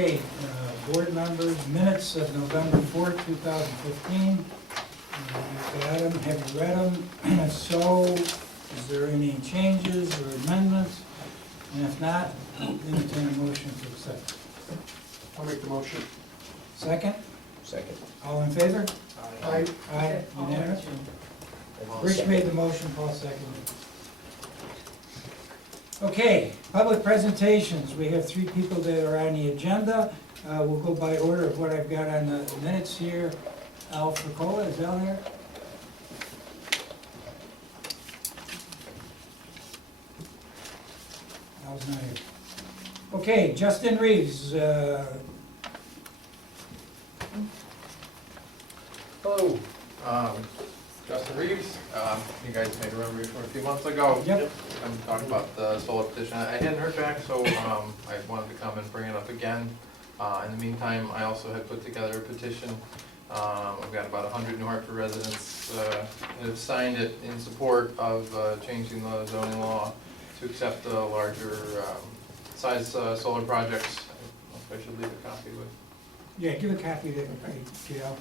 Okay, board members, minutes of November 4th, 2015. You've got them, have you read them? If so, is there any changes or amendments? And if not, entertain a motion to accept. I'll make the motion. Second? Second. All in favor? Aye. Aye, unanimous? Rich made the motion, Paul seconded. Okay, public presentations. We have 3 people that are on the agenda. We'll go by order of what I've got on the minutes here. Al Fricola, is Al here? Al's not here. Okay, Justin Reeves, Hello, Justin Reeves. You guys may remember me from a few months ago. Yep. I'm talking about the solar petition. I hadn't heard back, so I wanted to come and bring it up again. In the meantime, I also had put together a petition. I've got about 100 New Hartford residents that have signed it in support of changing the zoning law to accept the larger size solar projects. I should leave a copy with. yeah, give a copy to Al.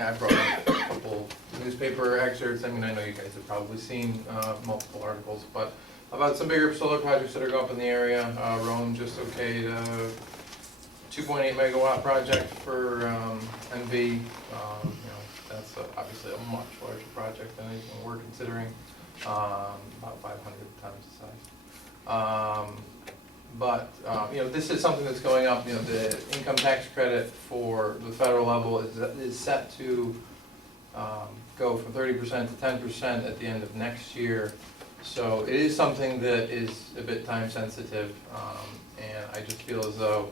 I brought a couple newspaper excerpts. I mean, I know you guys have probably seen multiple articles, but about some bigger solar projects that are going up in the area. Rome just okayed a 2.8 megawatt project for NV. You know, that's obviously a much larger project than anything we're considering, about 500 times the size. But you know, this is something that's going up. You know, the income tax credit for the federal level is set to go from 30% to 10% at the end of next year. So it is something that is a bit time sensitive, and I just feel as though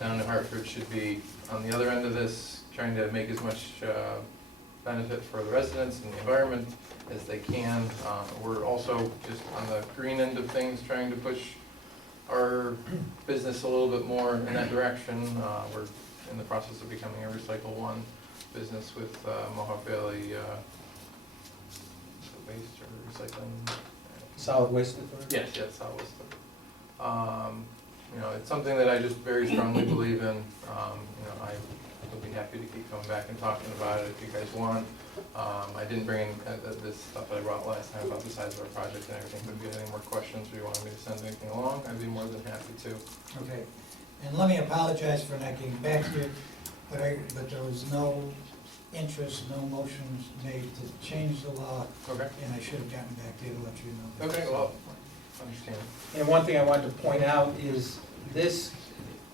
down in Hartford should be on the other end of this, trying to make as much benefit for the residents and the environment as they can. We're also just on the green end of things, trying to push our business a little bit more in that direction. We're in the process of becoming a Recycle One business with Mohawk Valley waste or recycling. Solid Waste Authority? Yes, solid waste. You know, it's something that I just very strongly believe in. You know, I would be happy to keep coming back and talking about it if you guys want. I didn't bring in this stuff that I brought last time about the size of our project and everything, but if you have any more questions or you wanted me to send anything along, I'd be more than happy to. Okay, and let me apologize for not getting back to you, but there was no interest, no motions made to change the law, Okay. and I should have gotten back to you to let you know. Okay, well, understand. And one thing I wanted to point out is this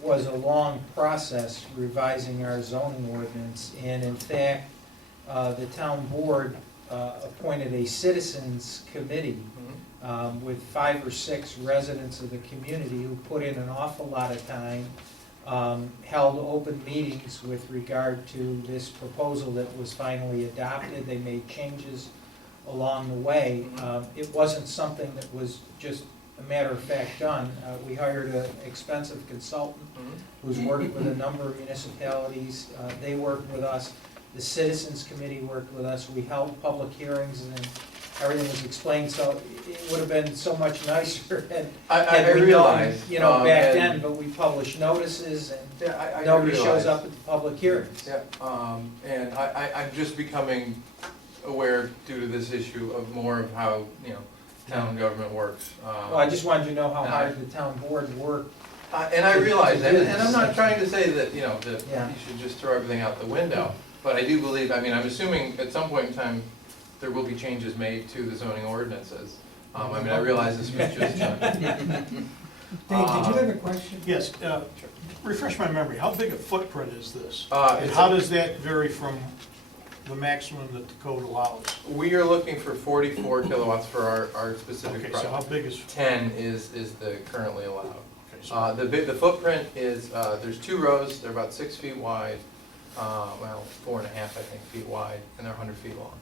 was a long process revising our zoning ordinance, and in fact, the town board appointed a citizens committee with 5 or 6 residents of the community who put in an awful lot of time, held open meetings with regard to this proposal that was finally adopted. They made changes along the way. It wasn't something that was just a matter of fact done. We hired an expensive consultant who's worked with a number of municipalities. They worked with us. The Citizens Committee worked with us. We held public hearings and everything was explained, so it would have been so much nicer had we realize, known, you know, back then, but we published notices and yeah, nobody realize. shows up at the public hearings. Yeah, and I'm just becoming aware due to this issue of more of how, you know, town government works. Well, I just wanted you to know how hard the town board worked. And I realize that, and I'm not trying to say that, you know, that Yeah. you should just throw everything out the window, but I do believe, I mean, I'm assuming at some point in time, there will be changes made to the zoning ordinances. I mean, I realize this was just, Dave, did you have a question? Yes, refresh my memory, how big a footprint is this? And it's how does that vary from the maximum that the code allows? we are looking for 44 kilowatts for our specific Okay, so how project. big is? 10 is the currently allowed. Okay, so The footprint is, there's 2 rows, they're about 6 feet wide, well, 4.5, I think, feet wide, and they're 100 feet long.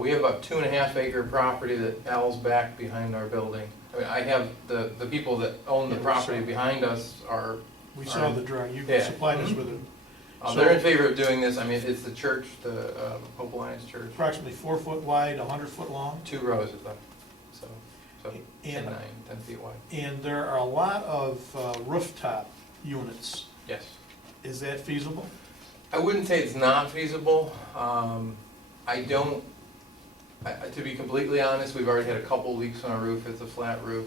We have about 2.5 acre property that L's back behind our building. I mean, I have, the people that own the Yeah, we property saw. behind us are, we saw the drawing, you Yeah. supplied us with they're in favor of doing this. I mean, it's the church, the Hope Alliance Church, approximately 4 foot wide, 100 foot long. 2 rows of them, so so And- 10 feet wide. And there are a lot of rooftop units. Yes. Is that feasible? I wouldn't say it's not feasible. I don't, to be completely honest, we've already had a couple leaks on our roof. It's a flat roof.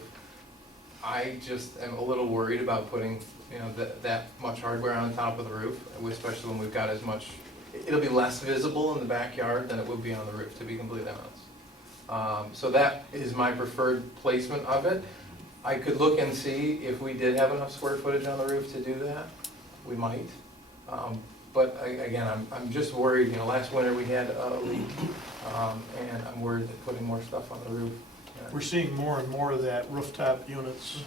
I just am a little worried about putting, you know, that much hardware on top of the roof, especially when we've got as much, it'll be less visible in the backyard than it would be on the roof, to be completely honest. So that is my preferred placement of it. I could look and see if we did have enough square footage on the roof to do that. We might. But again, I'm just worried, you know, last winter we had a leak, and I'm worried that putting more stuff on the roof. We're seeing more and more of that rooftop units.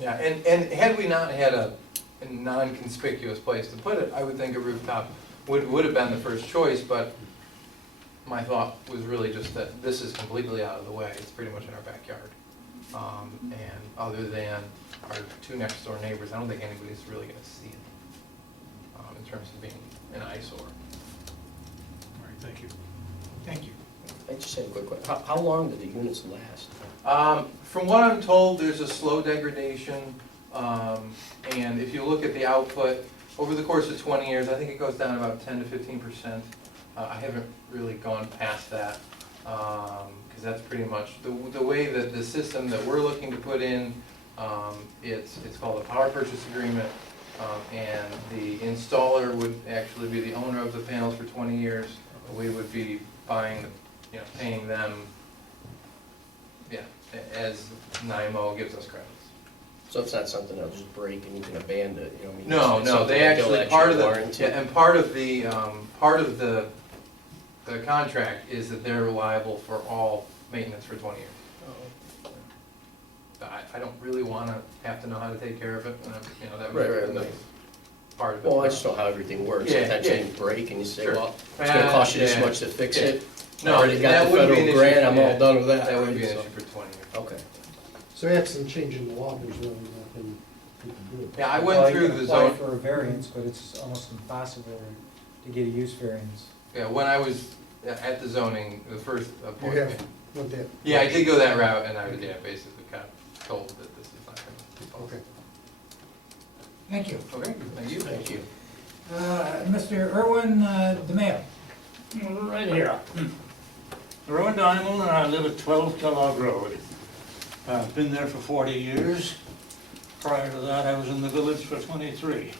Yeah, and had we not had a non-conspicuous place to put it, I would think a rooftop would have been the first choice, but my thought was really just that this is completely out of the way. It's pretty much in our backyard. And other than our two next door neighbors, I don't think anybody's really gonna see it, in terms of being an eyesore. All right, thank you. Thank you. I just had a quick question. How long do the units last? From what I'm told, there's a slow degradation, and if you look at the output, over the course of 20 years, I think it goes down about 10 to 15%. I haven't really gone past that, because that's pretty much, the way that the system that we're looking to put in, it's called a power purchase agreement, and the installer would actually be the owner of the panels for 20 years. We would be buying, you know, paying them, yeah, as NIMO gives us credits. So it's not something that'll just break and you can abandon it, you know? I mean, No, it's no, something they that they'll actually, part of the, warranty. yeah, and part of the contract is that they're liable for all maintenance for 20 years. Oh. I don't really wanna have to know how to take care of it, and you know, that Right, would right, be the right. part of it. Well, I just know how everything works. Yeah, Sometimes yeah. things break and you say, Sure. well, it's gonna cost you this Yeah, much to fix yeah. it. I No, already got that the wouldn't be an federal issue, grant, I'm yeah. all done with that. That would be right? an So- issue for 20 years. Okay. So absent changing the law, there's really nothing you can do. Yeah, I Well, went you through can the apply zone, for a variance, but it's almost impossible to get a use variance. yeah, when I was at the zoning, the first You appointment. have, went that. Yeah, I did go that route, and I was, yeah, basically kind of told that this is not gonna be possible. Okay. Thank you. Okay, thank you. Thank you. Mr. Irwin DeMayo. Right here. Rowan Diamond, and I live at 12 Kellogg Road. I've been there for 40 years. Prior to that, I was in the village for 23.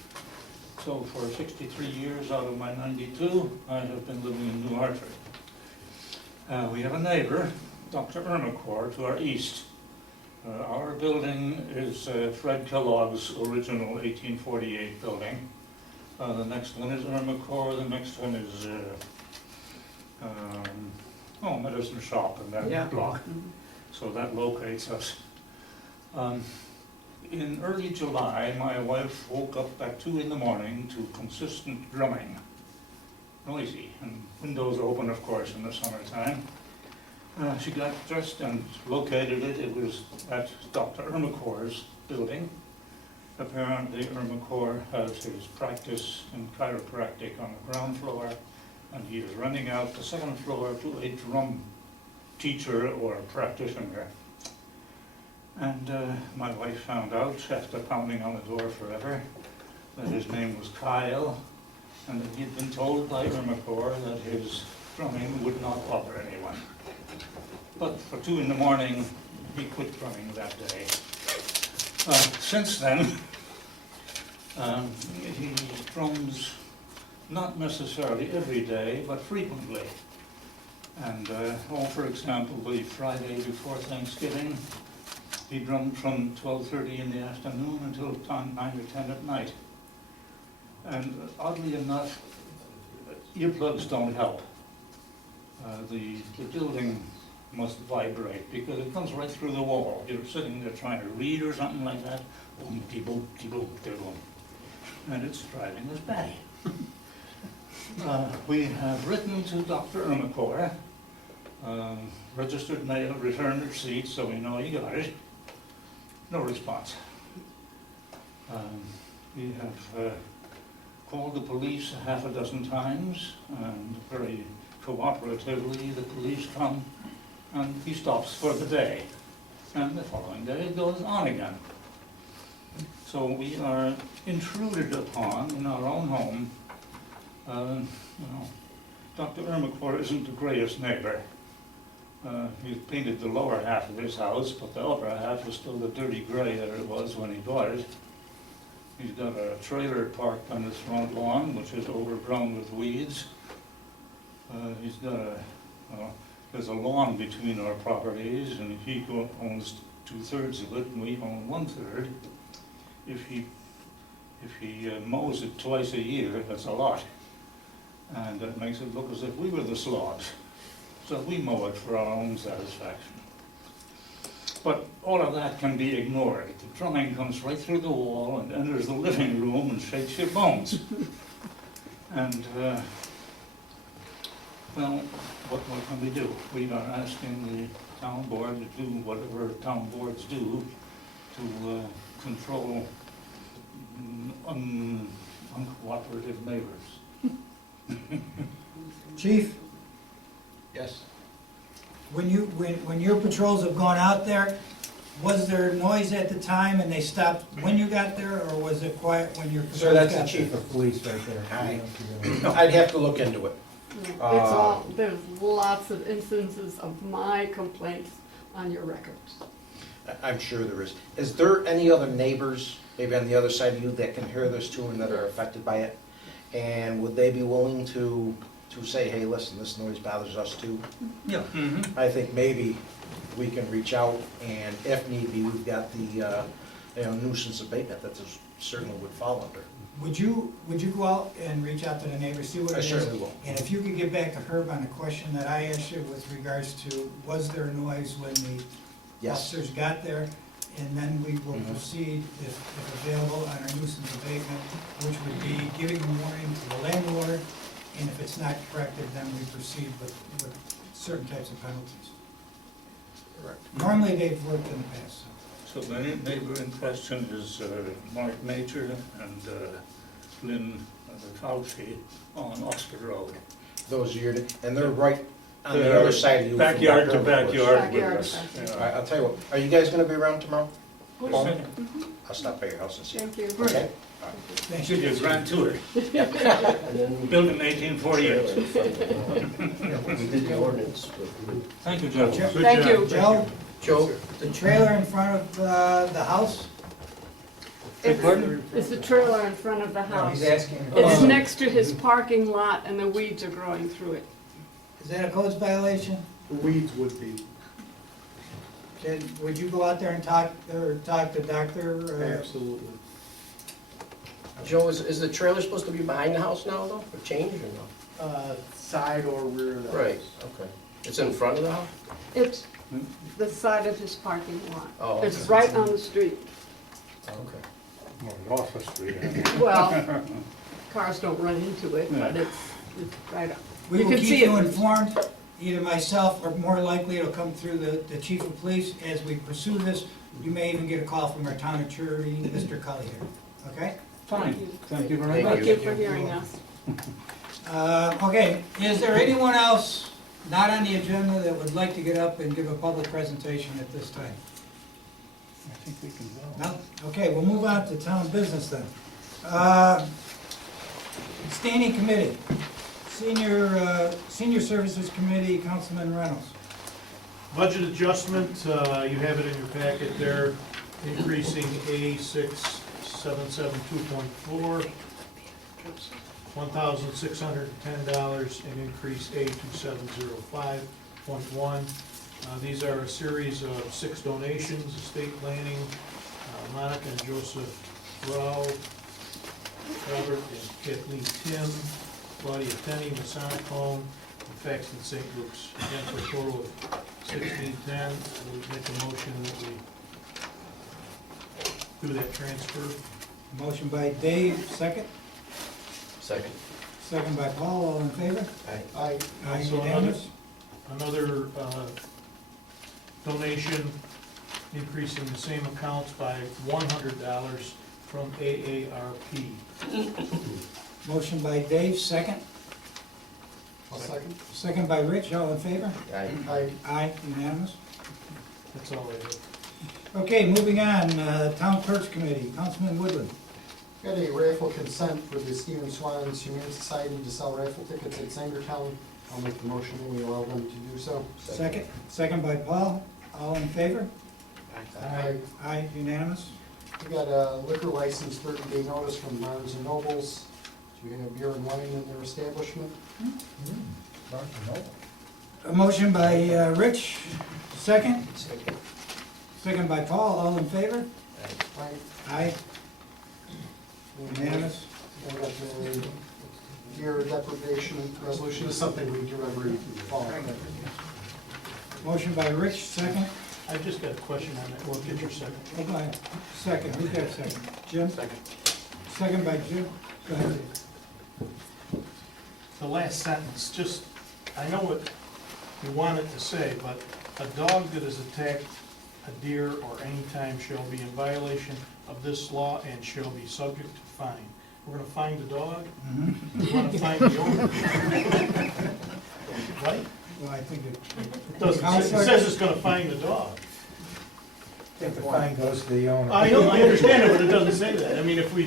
So for 63 years out of my 92, I have been living in New Hartford. We have a neighbor, Dr. Ermacor, to our east. Our building is Fred Kellogg's original 1848 building. The next one is Ermacor, the next one is Medicine Shop in that block. So that locates us. In early July, my wife woke up at 2 in the morning to consistent drumming. Noisy, and windows open, of course, in the summertime. She got dressed and located it. It was at Dr. Ermacor's building. Apparently, Ermacor has his practice in chiropractic on the ground floor, and he is renting out the second floor to a drum teacher or practitioner. And my wife found out, after pounding on the door forever, that his name was Kyle, and that he had been told by Ermacor that his drumming would not bother anyone. But for 2 in the morning, he quit drumming that day. Since then, he drums not necessarily every day, but frequently. And, for example, the Friday before Thanksgiving, he drummed from 12:30 in the afternoon until 9 or 10 at night. And oddly enough, earplugs don't help. The building must vibrate because it comes right through the wall. You're sitting there trying to read or something like that, boom, boom, boom, boom, and it's driving us batty. We have written to Dr. Ermacor, registered mail, return receipt, so we know he got it. No response. We have called the police a half a dozen times, and very cooperatively the police come and he stops for the day. and the following day it goes on again. So we are intruded upon in our own home. Dr. Ermacor isn't the greatest neighbor. He's painted the lower half of his house, but the upper half is still the dirty gray that it was when he bought it. He's got a trailer parked on his front lawn, which is overgrown with weeds. There's a lawn between our properties, and he owns 2/3 of it, and we own 1/3. If he mows it twice a year, that's a lot. And that makes it look as if we were the slobs. So we mow it for our own satisfaction. But all of that can be ignored. The drumming comes right through the wall and enters the living room and shakes your bones. And, well, what more can we do? We are asking the town board to do whatever town boards do to control uncooperative neighbors. Chief, Yes. when your patrols have gone out there, was there noise at the time and they stopped when you got there, or was it quiet when your patrols Sir, got there? that's the chief of police right there. Hi. I'd have to look into it. It's all, there's lots of instances of my complaints on your records. I'm sure there is. Is there any other neighbors, maybe on the other side of you, that can hear this too and that are affected by it? And would they be willing to say, hey, listen, this noise bothers us too? Yeah. I think maybe we can reach out, and if need be, we've got the nuisance abatement that this certainly would fall under. Would you go out and reach out to the neighbors, see what it I is? certainly will. And if you could get back to Herb on a question that I asked you with regards to, was there noise when the Yes. officers got there? And then we will Mhm. proceed, if available, on our nuisance abatement, which would be giving a warning to the landlord, and if it's not corrected, then we proceed with certain types of penalties. Correct. Normally, they've worked in the past, so. So the neighbor in question is Mark Major and Lynn Fauci on Oxford Road. Those are your, and they're right on the They're other side of you. from Backyard to Dr. Ermacor. backyard with Backyard us. to backyard. All right, I'll tell you what, are you guys gonna be around tomorrow? Oh, Paul? mhm. I'll stop by your house and see you. Thank you. Okay? Thank Give you a grand tour, And then built in 1848. we did the ordinance, but we- Thank you, gentlemen. Good Thank job. you. Joe, Joe, the trailer in front of the house, It's the trailer in front of the No, house. he's asking. It's next to his parking lot and the weeds are growing through it. is that a codes violation? The weeds would be, Would you go out there and talk to Dr.? absolutely. Joe, is the trailer supposed to be behind the house now, though, for change or no? Side or rear of the house. Right, okay. It's in front of the house? It's the side of his parking lot. Oh, It's okay. right on the street. Okay. Well, off the street. Well, cars don't run into it, but it's right up. We You will can keep see you it. informed, either myself or more likely it'll come through the chief of police as we pursue this. You may even get a call from our town attorney, Mr. Cully here, okay? Fine, thank you very much. Thank you for hearing us. Okay, is there anyone else not on the agenda that would like to get up and give a public presentation at this time? I think we can go. No? Okay, we'll move on to town business then. Standing committee, Senior Services Committee, Councilman Reynolds. Budget adjustment, you have it in your packet there, increasing A6772.4, $1,610, and increase A2705.1. These are a series of 6 donations: estate planning, Monica and Joseph Rao, Robert and Kathleen Tim, Claudia Tenney, Masonic Home, and Faxton St. Luke's, again for a total of 1610. We'll make a motion that we do that transfer. Motion by Dave, second. Second. Second by Paul, all in favor? Aye. Aye, Also unanimous. Another donation, increasing the same accounts by $100 from AARP. Motion by Dave, second. I'll second. Second by Rich, all in favor? Aye. Aye. Aye, unanimous. That's all I have. Okay, moving on, Town Clerk's Committee, Councilman Woodland. Got a raffle consent for the Stephen Swan's Humane Society to sell raffle tickets at Sangertown. I'll make the motion and we allow them to do so. Second by Paul, all in favor? Aye. Aye, unanimous. We got a liquor license 30-day notice from Barnes and Nobles to have beer and wine in their establishment. A motion by Rich, second. Second by Paul, all in favor? Aye. Aye, unanimous. I got the beer deprivation resolution, is something we do every fall. Motion by Rich, second. I've just got a question on that, we'll get your second. Oh, go ahead. Second, who's got a second? Jim? Second. Second by Jim. Go ahead. The last sentence, just, I know what you want it to say, but a dog that has attacked a deer or any time shall be in violation of this law and shall be subject to fine. We're gonna find the dog, we wanna find the owner. Right? Well, I think it, It doesn't, say- it says it's gonna find the dog. I think the fine goes to the owner. I know, I understand it, but it doesn't say that. I mean, if we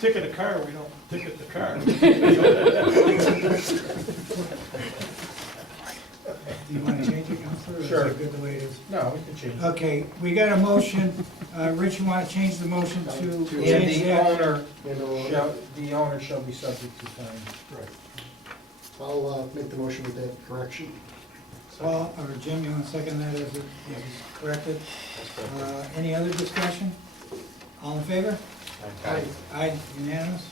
ticket a car, we don't ticket the car. do you want to change it, Counselor? or Sure. Is it good the way it is? No, we can change it. Okay, we got a motion. Rich, you want to change the motion to And change the that? owner shall be subject to fine. Right. I'll make the motion with that correction. Paul, or Jim, you want to second that as it is corrected? Any other discussion? All in favor? Aye, unanimous.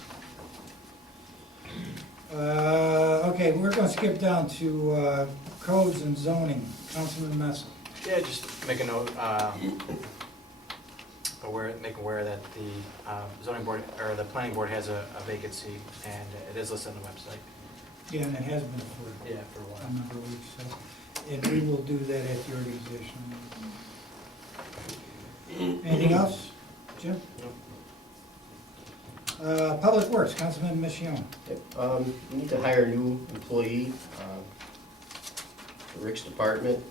Okay, we're going to skip down to codes and zoning. Councilman Messel. Yeah, just make a note, make aware that the zoning board, or the planning board has a vacancy, and it is listed on the website. Yeah, and it has been for Yeah, for a while. a number of weeks, so, and we will do that at the organization. Anything else, Jim? Public Works, Councilman Michion. Yep, we need to hire a new employee for Rick's department.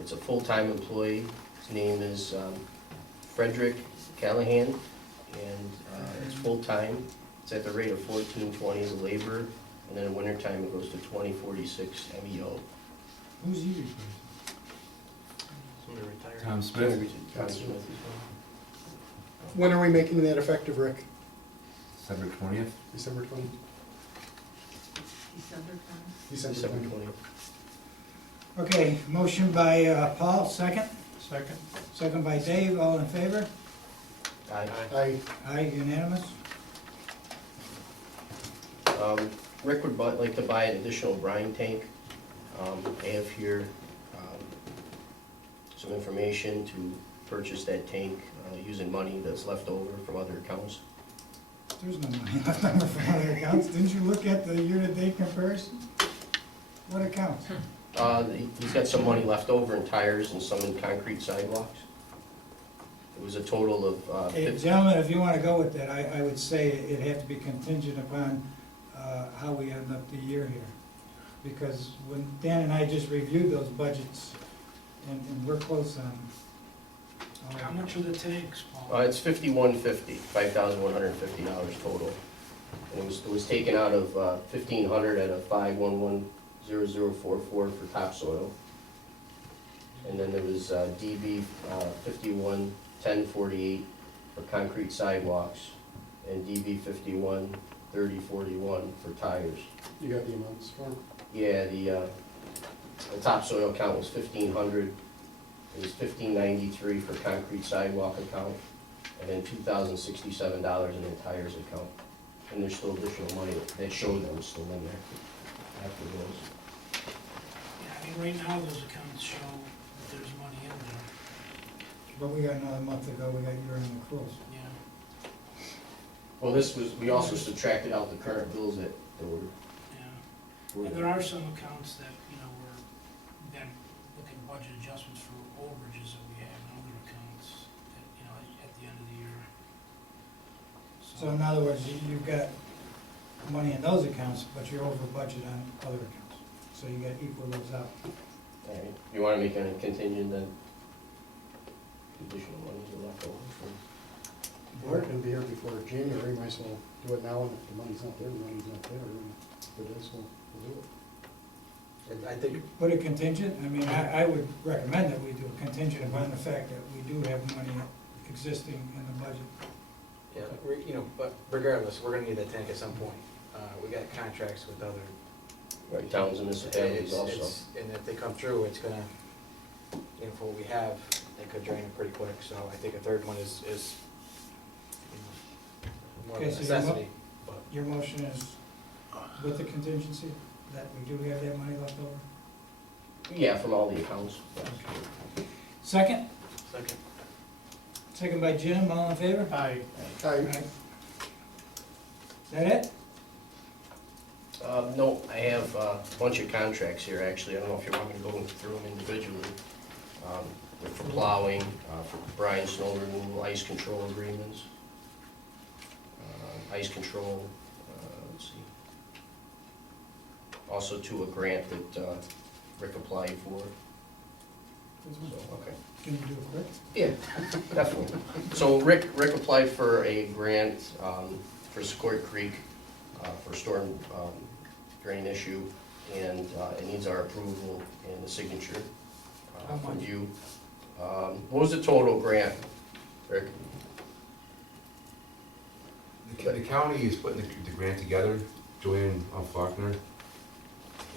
It's a full-time employee. His name is Frederick Callahan, and it's full-time. It's at the rate of $14.20 as a laborer, and then in wintertime it goes to $20.46 MEO. Who's he replacing? Somebody retired. Tom Smith, Tom Smith. When are we making that effective, Rick? December 20th. December 20? December 20th. Okay, motion by Paul, second. Second? Second by Dave, all in favor? Aye. Aye. Aye, unanimous. Rick would like to buy an additional brine tank. I have here some information to purchase that tank using money that's left over from other accounts. There's no money left over from other accounts. Didn't you look at the year-to-date comparison? What accounts? He's got some money left over in tires and some in concrete sidewalks. It was a total of Hey, gentlemen, if you want to go with that, I would say it'd have to be contingent upon how we end up the year here. Because when Dan and I just reviewed those budgets, and we're close on. How much are the tanks, Paul? It's $5,150, $5,150 total. And it was taken out of $1,500 at a 5110044 for topsoil. And then there was DB 511048 for concrete sidewalks, and DB 513041 for tires. You got the amounts for him? Yeah, the topsoil account was $1,500. It was $1,593 for concrete sidewalk account, and then $2,067 in the tires account. And there's still additional money that showed that was still in there after those. Yeah, I mean, right now, those accounts show that there's money in there, But we got another month to go, we got year-end accruals. yeah. Well, this was, we also subtracted out the current bills that were. Yeah, and there are some accounts that, you know, we're then looking at budget adjustments for overages that we have in other accounts, that, you know, at the end of the year. So in other words, you've got money in those accounts, but you're over budget on other accounts. So you got to equal those out. All right. You want to make any contingent then? additional monies are left over from. Board can be here before January, might as well do it now, and if the money's not there, the money's not there, and if it is, we'll do it. And I think, Put a contingent, I mean, I would recommend that we do a contingent upon the fact that we do have money existing in the budget. yeah, you know, but regardless, we're gonna need that tank at some point. We got contracts with other. Right, towns and municipalities also. And if they come through, it's gonna, you know, for what we have, it could drain it pretty quick, so I think a third one is, you know, more of a Okay, so your mo- necessity, but. Your motion is with the contingency, that we do have that money left over? Yeah, from all the accounts. Second? Second. Second by Jim, all in favor? Aye. Is that it? No, I have a bunch of contracts here, actually. I don't know if you want me to go through them individually. For plowing, for brine, snow removal, ice control agreements. Ice control, let's see. Also to a grant that Rick applied for. So, okay. Can you do it quick? Yeah, definitely. So Rick applied for a grant for Sequoia Creek for storm drain issue, and it needs our approval and the signature How from much? you. What was the total grant, Rick? The county is putting the grant together, Joanne Faulkner.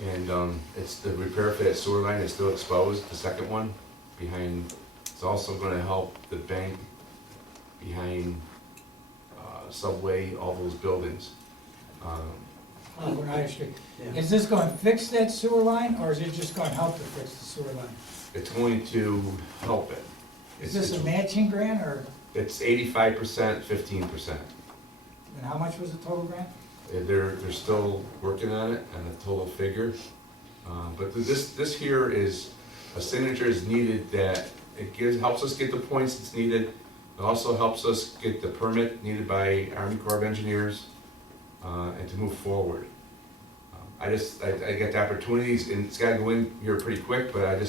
And it's the repair for that sewer line is still exposed, the second one behind. It's also gonna help the bank behind Subway, all those buildings. On High Street. Yeah. Is this going to fix that sewer line, or is it just going to help to fix the sewer line? It's going to help it. Is this a matching grant, or, It's 85%, 15%. and how much was the total grant? They're still working on it, and the total figure. But this here is, a signature is needed that it helps us get the points that's needed. It also helps us get the permit needed by Army Corps of Engineers, and to move forward. I get the opportunities, and it's gotta go in here pretty quick, but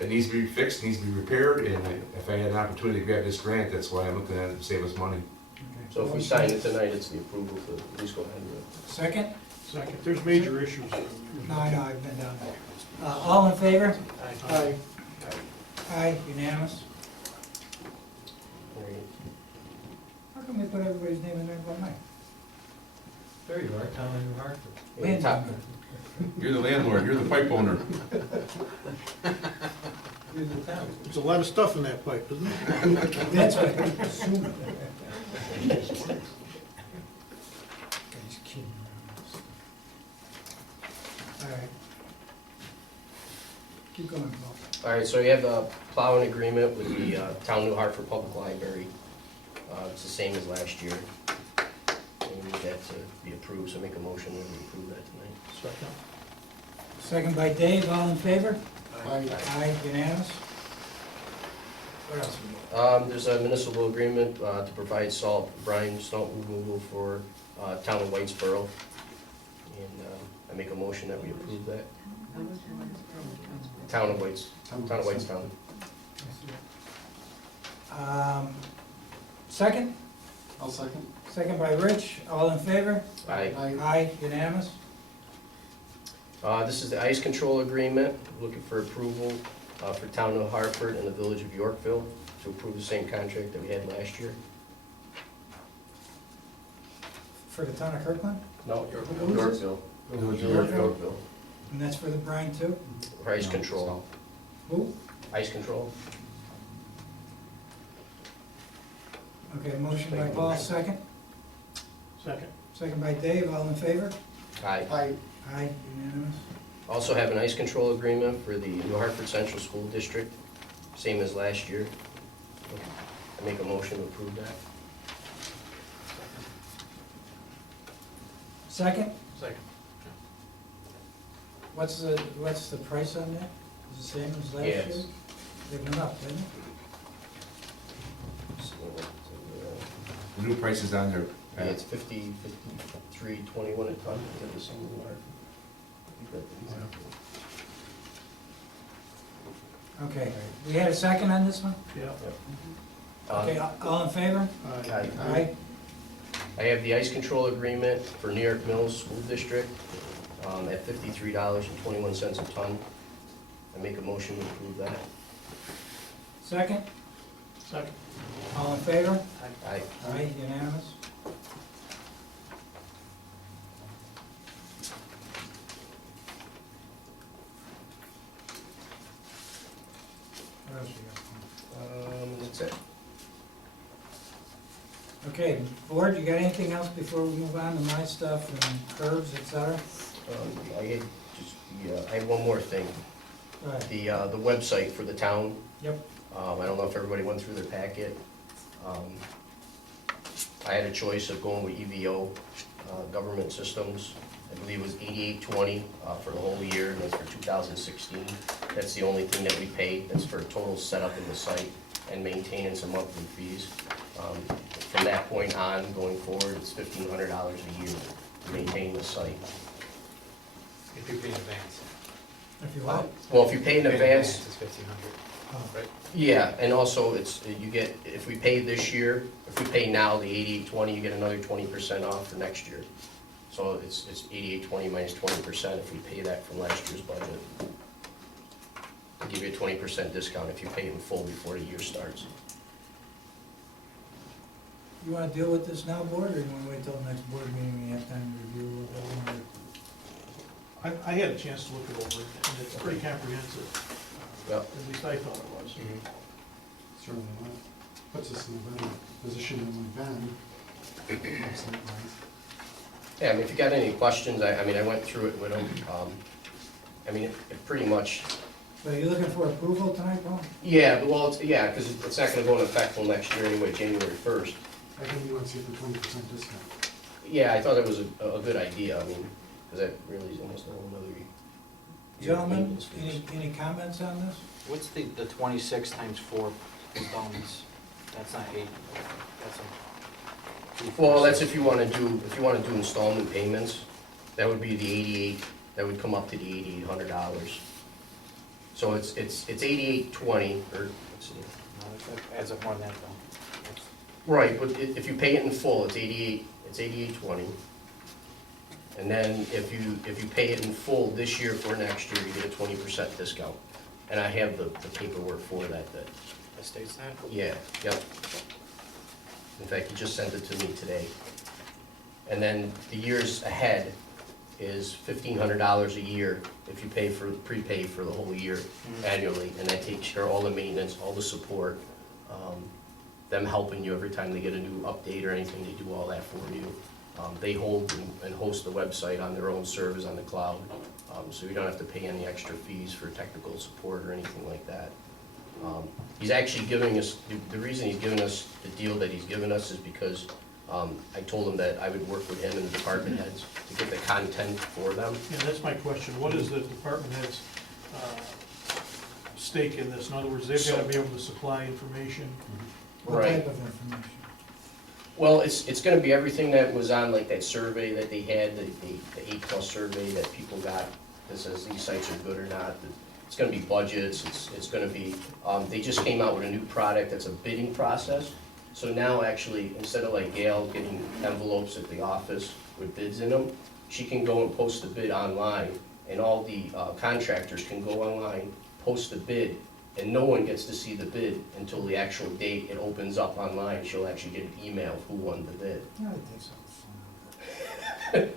it needs to be fixed, needs to be repaired, and if I had an opportunity to grab this grant, that's why I'm looking at it to save us money. Okay. So if we sign it tonight, it's the approval to at least go ahead with it. Second? Second, there's major issues. No, I know, I've been down there. All in favor? Aye. Aye, unanimous. All right. How come we put everybody's name in there but mine? There you are, Town of New Hartford. And top- You're the landlord, you're the pipe owner. You're the town. There's a lot of stuff in that pipe, isn't there? That's what I assumed. Guys kidding around. All right. Keep going, Paul. All right, so you have a plowing agreement with the Town of New Hartford Public Library. It's the same as last year. And we need that to be approved, so make a motion that we approve that tonight. Second. Second by Dave, all in favor? Aye. Aye, unanimous. What else we got? There's a municipal agreement to provide salt, brine, snow removal for Town of Whitesboro. And I make a motion that we approve that. Town of Whitestown. Second? I'll second. Second by Rich, all in favor? Aye. Aye, unanimous. This is the ice control agreement, looking for approval for Town of Hartford and the Village of Yorkville to approve the same contract that we had last year. For the town of Kirkland? No, Who is this? Yorkville. Village of Village of Yorkville. Yorkville. And that's for the brine too? For ice control. Who? Ice control. Okay, motion by Paul, second. Second. Second by Dave, all in favor? Aye. Aye. Aye, unanimous. Also have an ice control agreement for the New Hartford Central School District, same as last year. I make a motion to approve that. Second? Second. What's the price on that? Is it the same as last year? Yes. They went up, didn't it? The new price is on there. Yeah, it's 53.21 a ton. Is that the same in Hartford? Okay, we had a second on this one? Yeah. Okay, all in favor? I Aye. I have the ice control agreement for New York Mills School District at $53.21 a ton. I make a motion to approve that. Second? Second. All in favor? Aye. Aye, unanimous. What else you got? That's it. Okay, board, you got anything else before we move on to my stuff and curbs, et cetera? I have one more thing. Go ahead. The website for the town. Yep. I don't know if everybody went through their packet. I had a choice of going with EVO, Government Systems. I believe it was 8820 for the whole year, and that's for 2016. That's the only thing that we pay. That's for total setup in the site and maintenance and monthly fees. From that point on, going forward, it's $1,500 a year to maintain the site. If you pay in advance. If you want. Well, if you pay in advance, It's 1,500, Oh. right? yeah, and also it's, you get, if we pay this year, if we pay now the 8820, you get another 20% off for next year. So it's 8820 minus 20% if we pay that from last year's budget. I'll give you a 20% discount if you pay in full before the year starts. You wanna deal with this now, board, or you wanna wait till the next board meeting and you have time to review a little bit more? I had a chance to look it over, and it's pretty comprehensive. Yep. At least I thought it was. Certainly not. Puts us in a better position than we've been. website-wise. Yeah, I mean, if you got any questions, I mean, I went through it with them. I mean, it pretty much, So you're looking for approval tonight, Paul? yeah, well, yeah, because it's not gonna go into effect till next year anyway, January 1st. I think you want to see the 20% discount. Yeah, I thought it was a good idea, I mean, because that really is almost a whole nother year. Gentlemen, Maintenance fees. any comments on this? What's the 26 times 4 installments? That's not 8, that's like... Well, that's if you wanna do installment payments, that would be the 88, that would come up to the $8,800. So it's 8820, or, let's see. No, that adds up more than that, though. Right, but if you pay it in full, it's 8820. And then if you pay it in full this year for next year, you get a 20% discount. And I have the paperwork for that. That states that? Yeah, yep. In fact, he just sent it to me today. And then the years ahead is $1,500 a year if you prepay for the whole year annually. And that takes care of all the maintenance, all the support, them helping you every time they get a new update or anything, they do all that for you. They hold and host the website on their own servers on the cloud, so you don't have to pay any extra fees for technical support or anything like that. He's actually giving us, the reason he's giving us the deal that he's given us is because I told him that I would work with him and the department heads to get the content for them. Yeah, that's my question. What is the department head's stake in this? In other words, they've got to be able to supply information. What Right. type of information? Well, it's gonna be everything that was on like that survey that they had, the A+ survey that people got, that says these sites are good or not. It's gonna be budgets, it's gonna be, they just came out with a new product that's a bidding process. So now actually, instead of like Gail getting envelopes at the office with bids in them, she can go and post the bid online, and all the contractors can go online, post the bid, and no one gets to see the bid until the actual date it opens up online. She'll actually get an email of who won the bid. Yeah, it takes some fun.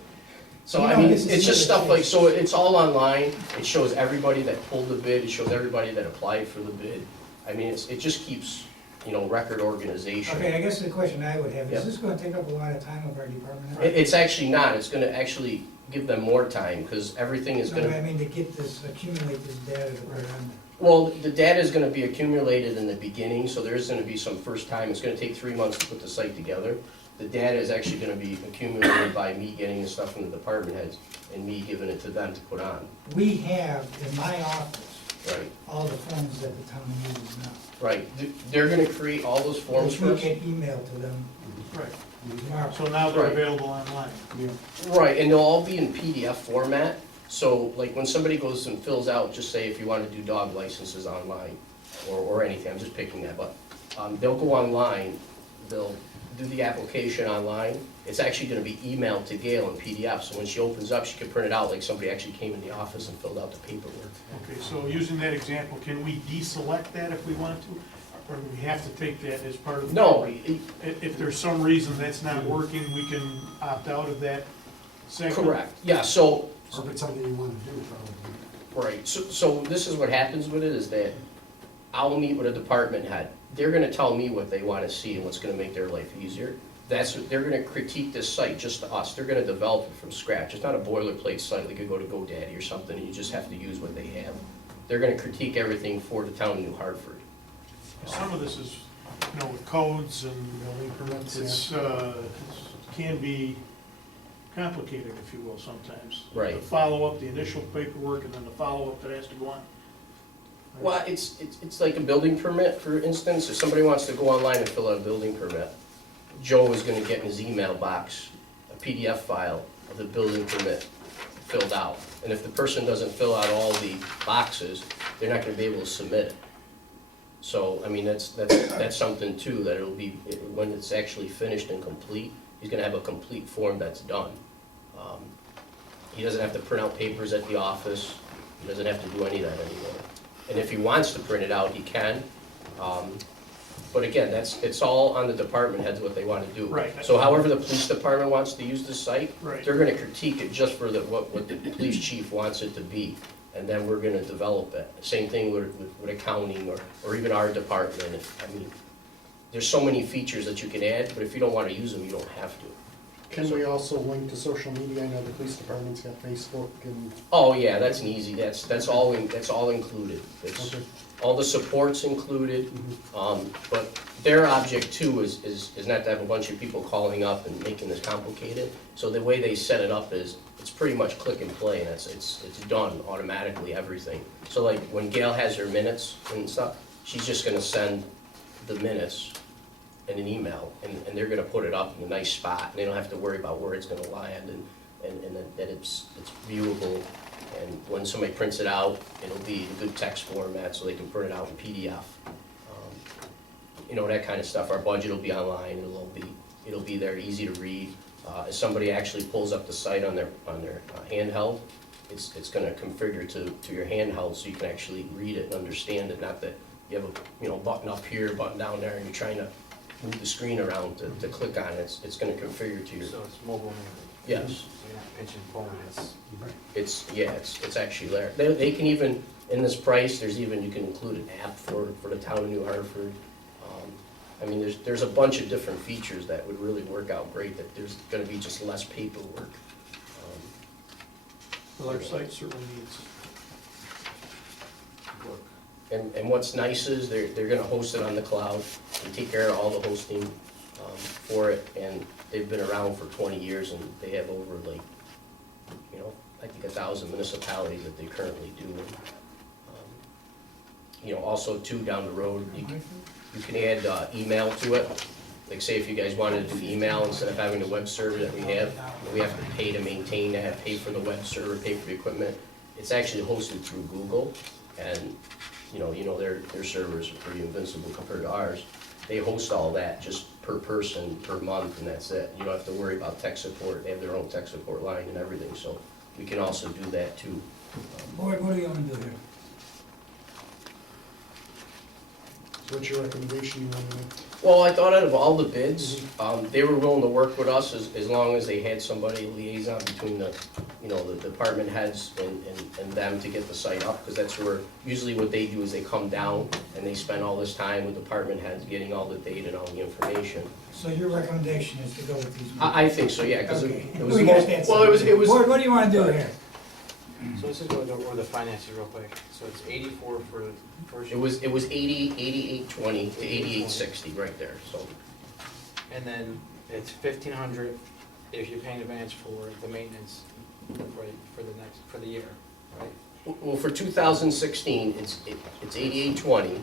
So You I know, mean, this is it's just sort of stuff like, thing. so it's all online. It shows everybody that pulled the bid, it shows everybody that applied for the bid. I mean, it just keeps, record organization. Okay, I guess the question I would have, Yep. is this gonna take up a lot of time of our department? It's actually not, it's gonna actually give them more time, because everything is No, gonna. I mean, to get this, accumulate this data to put it on Well, the data is gonna be accumulated in the beginning, so there's gonna be some first time, it's gonna take 3 months to put the site together. The data is actually gonna be accumulated by me getting the stuff from the department heads and me giving it to them to put on. there. We have, in my office, Right, all the forms that the town uses now. right. They're gonna create all those forms Which for we us. get emailed to them Right. tomorrow. So now they're Right. available online. Right, and they'll all be in PDF format, So like when somebody goes and fills out, just say if you want to do dog licenses online or anything, I'm just picking that, but they'll go online, they'll do the application online. It's actually gonna be emailed to Gail in PDF, so when she opens up, she can print it out like somebody actually came in the office and filled out the paperwork. Okay, so using that example, can we deselect that if we want to? Or do we have to take that as part of the? No, If there's some reason that's not working, we can opt out of that segment? correct, yeah, so, Or if it's something you want to do, probably. right, so this is what happens with it, is that I'll meet with a department head. They're gonna tell me what they wanna see and what's gonna make their life easier. They're gonna critique this site just to us, they're gonna develop it from scratch. It's not a boilerplate site, like you go to GoDaddy or something, and you just have to use what they have. They're gonna critique everything for the town of New Hartford. Some of this is, you know, with codes and Building permits, can be complicated, if you will, sometimes. Right. The follow-up, the initial paperwork, and then the follow-up that has to go on. Well, it's like a building permit, for instance, if somebody wants to go online and fill out a building permit, Joe is gonna get in his email box a PDF file of the building permit filled out. And if the person doesn't fill out all the boxes, they're not gonna be able to submit it. So, I mean, that's something too, that it'll be, when it's actually finished and complete, he's gonna have a complete form that's done. He doesn't have to print out papers at the office, he doesn't have to do any of that anymore. And if he wants to print it out, he can. But again, it's all on the department heads what they want to do. Right. So however the police department wants to use the site, Right. they're gonna critique it just for what the police chief wants it to be. And then we're gonna develop it. Same thing with accounting or even our department. I mean, there's so many features that you can add, but if you don't wanna use them, you don't have to. Can we also link to social media? I know the police department's got Facebook and. Oh, yeah, that's an easy, that's all included. It's, Okay. all the support's included, but their object too is not to have a bunch of people calling up and making this complicated. So the way they set it up is, it's pretty much click and play, and it's done automatically, everything. So like, when Gail has her minutes and stuff, she's just gonna send the minutes in an email, and they're gonna put it up in a nice spot, and they don't have to worry about where it's gonna land, and that it's viewable. And when somebody prints it out, it'll be in good text format, so they can print it out in PDF. You know, that kind of stuff. Our budget will be online, it'll be there, easy to read. If somebody actually pulls up the site on their handheld, it's gonna configure to your handheld, so you can actually read it and understand it, not that you have a, button up here, button down there, and you're trying to move the screen around to click on it. It's gonna configure to your, So it's mobile. yes. So you're not pinching phone, It's actually there. They can even, in this price, you can include an app for the town of New Hartford. I mean, there's a bunch of different features that would really work out great, that there's gonna be just less paperwork. Well, our site certainly needs work. And what's nice is they're gonna host it on the cloud, and take care of all the hosting for it, and they've been around for 20 years, and they have over like, I think 1,000 municipalities that they currently do. Also too, down the road, you can add email to it. Like say if you guys wanted to do email, instead of having the web server that we have to pay to maintain that, pay for the web server, pay for the equipment. It's actually hosted through Google, and their servers are pretty invincible compared to ours. They host all that just per person, per month, and that's it. You don't have to worry about tech support. They have their own tech support line and everything, so we can also do that too. Boyd, what are you gonna do here? So what's your recommendation you want to make? Well, I thought out of all the bids, they were willing to work with us as long as they had somebody, a liaison between the department heads and them to get the site up, because that's where, usually what they do is they come down and they spend all this time with department heads getting all the data and all the information. So your recommendation is to go with these? I think so, yeah, because Okay. it was We the got most, that. well, it was. Boyd, what do you wanna do here? So let's just go over the finances real quick. So it's 84 for the first. It was 8820 to 8860 right there, so. And then it's 1,500 if you're paying advance for the maintenance for the year, right? Well, for 2016, it's 8820.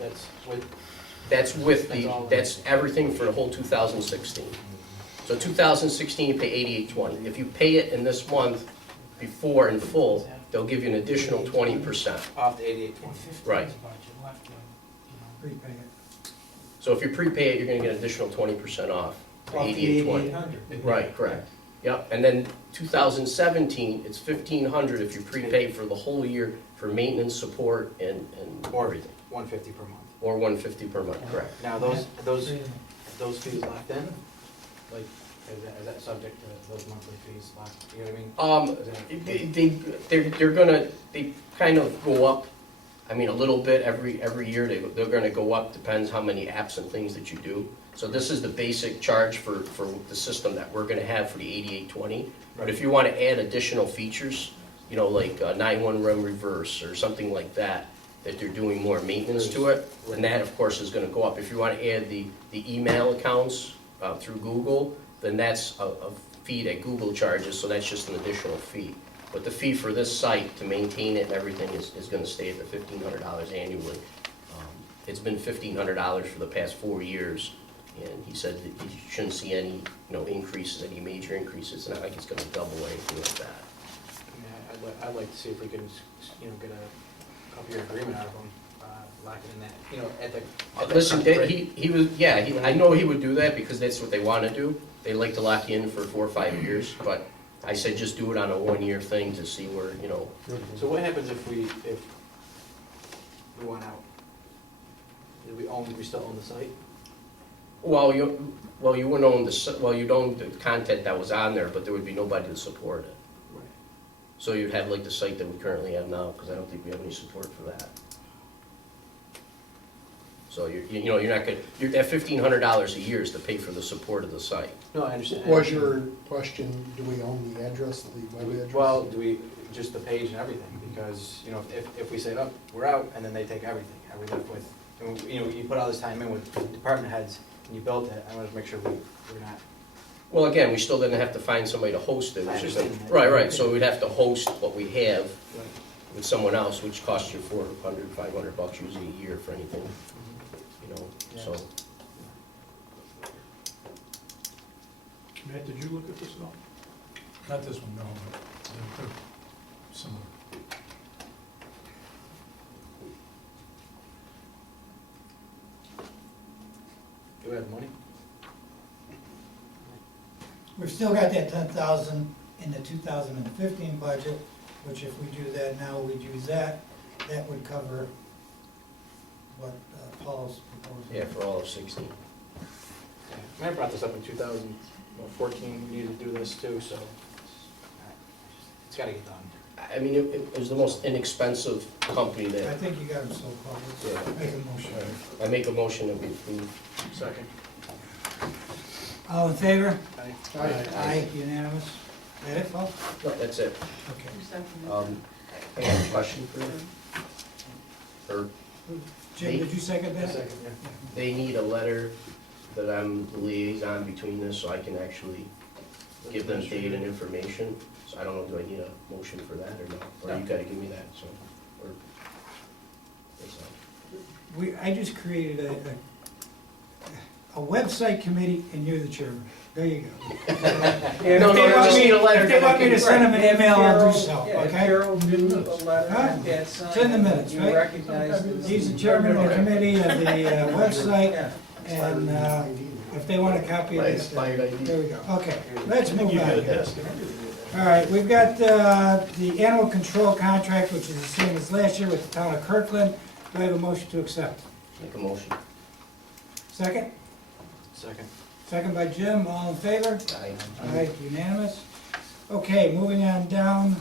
That's with, That's everything for the whole 2016. So 2016, you pay 8820. If you pay it in this month before in full, they'll give you an additional 20%. Off the 8820. In 15's Right. budget, we'll have to, Prepay it. So if you prepay it, you're gonna get an additional 20% off, to 8820. 8,800. Right, correct. Yep, and then 2017, it's 1,500 if you prepay for the whole year for maintenance, support, and everything. 150 per month. Or 150 per month, correct. Now, those fees locked in? Like, is that subject to those monthly fees locked, you know what I mean? They kind of go up, I mean, a little bit every year, they're gonna go up, depends how many apps and things that you do. So this is the basic charge for the system that we're gonna have for the 8820. But if you wanna add additional features, you know, like 911 reverse or something like that, that they're doing more maintenance to it, then that, of course, is gonna go up. If you wanna add the email accounts through Google, then that's a fee that Google charges, so that's just an additional fee. But the fee for this site, to maintain it and everything, is gonna stay at the $1,500 annually. It's been $1,500 for the past 4 years, and he said that he shouldn't see any, increases, any major increases. It's not like it's gonna double or anything like that. Yeah, I'd like to see if we can, get a couple-year agreement out of them, lock it in that, at the. Listen, he was, I know he would do that because that's what they wanna do. They like to lock you in for 4 or 5 years, but I said just do it on a 1-year thing to see where, So what happens if we want out? Do we still own the site? you wouldn't own you'd own the content that was on there, but there would be nobody to support it. Right. So you'd have like the site that we currently have now, because I don't think we have any support for that. So you're not gonna, that $1,500 a year is to pay for the support of the site. No, I understand. Was your question, do we own the address, the web address? Well, do we, just the page and everything, because, if we say, oh, we're out, and then they take everything, are we left with, you put all this time in with department heads, and you built it, I wanna make sure we're not. Well, again, we still didn't have to find somebody to host it. I which is understand that. Right, so we'd have to host what we have with someone else, which costs you $400, $500 usually a year for anything, so. Matt, did you look at this at all? Not this one, no, but they're similar. Do we have money? We've still got that 10,000 in the 2015 budget, which if we do that now, we'd use that would cover what Paul's proposing. Yeah, for all of 16. I brought this up in 2014, we needed to do this too, so it's gotta get done. I mean, it was the most inexpensive company I that, think you got him so close. Yeah. Make a motion. I make a motion that we approve. Second. All in favor? Aye. Aye, unanimous. That it, Paul? No, that's it. Okay. I have a question for you. Or, Jim, did you second that? Second, yeah. they need a letter that I'm the liaison between this, so I can actually give them data and information. So I don't know, do I need a motion for that or not? Or you gotta give me that, so, or, that's all. I just created a website committee, and you're the chairman. There you go. No, If they want just me- need a letter. If they want me to send them an email, I'll do so, Yeah, if okay? Carol do a Huh? letter, get signed. It's in the minutes, You right? recognize this. He's the chairman of the committee of the website, Yeah. and if they want a copy of My this, expired ID. there we go. Okay, let's move on here. All right, we've got the animal control contract, which is the same as last year with the town of Kirkland. Do I have a motion to accept? Make a motion. Second? Second. Second by Jim, all in favor? Aye. Aye, unanimous. Okay, moving on down,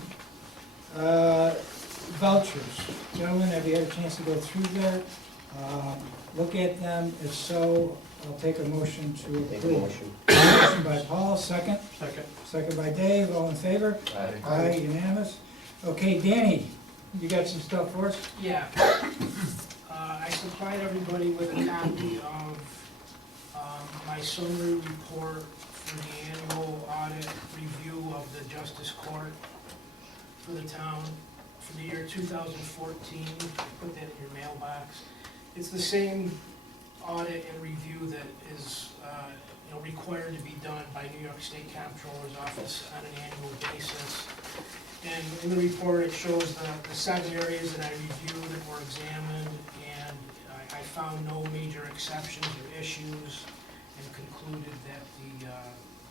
vouchers. Gentlemen, have you had a chance to go through there? Look at them, if so, I'll take a motion to Make a approve. motion. Motion by Paul, second. Second. Second by Dave, all in favor? Aye. Aye, unanimous. Okay, Danny, you got some stuff for us? Yeah. I supplied everybody with a copy of my summary report for the annual audit review of the Justice Court for the town for the year 2014. Put that in your mailbox. It's the same audit and review that is required to be done by New York State Comptroller's Office on an annual basis. And in the report, it shows the 7 areas that I reviewed that were examined, and I found no major exceptions or issues, and concluded that the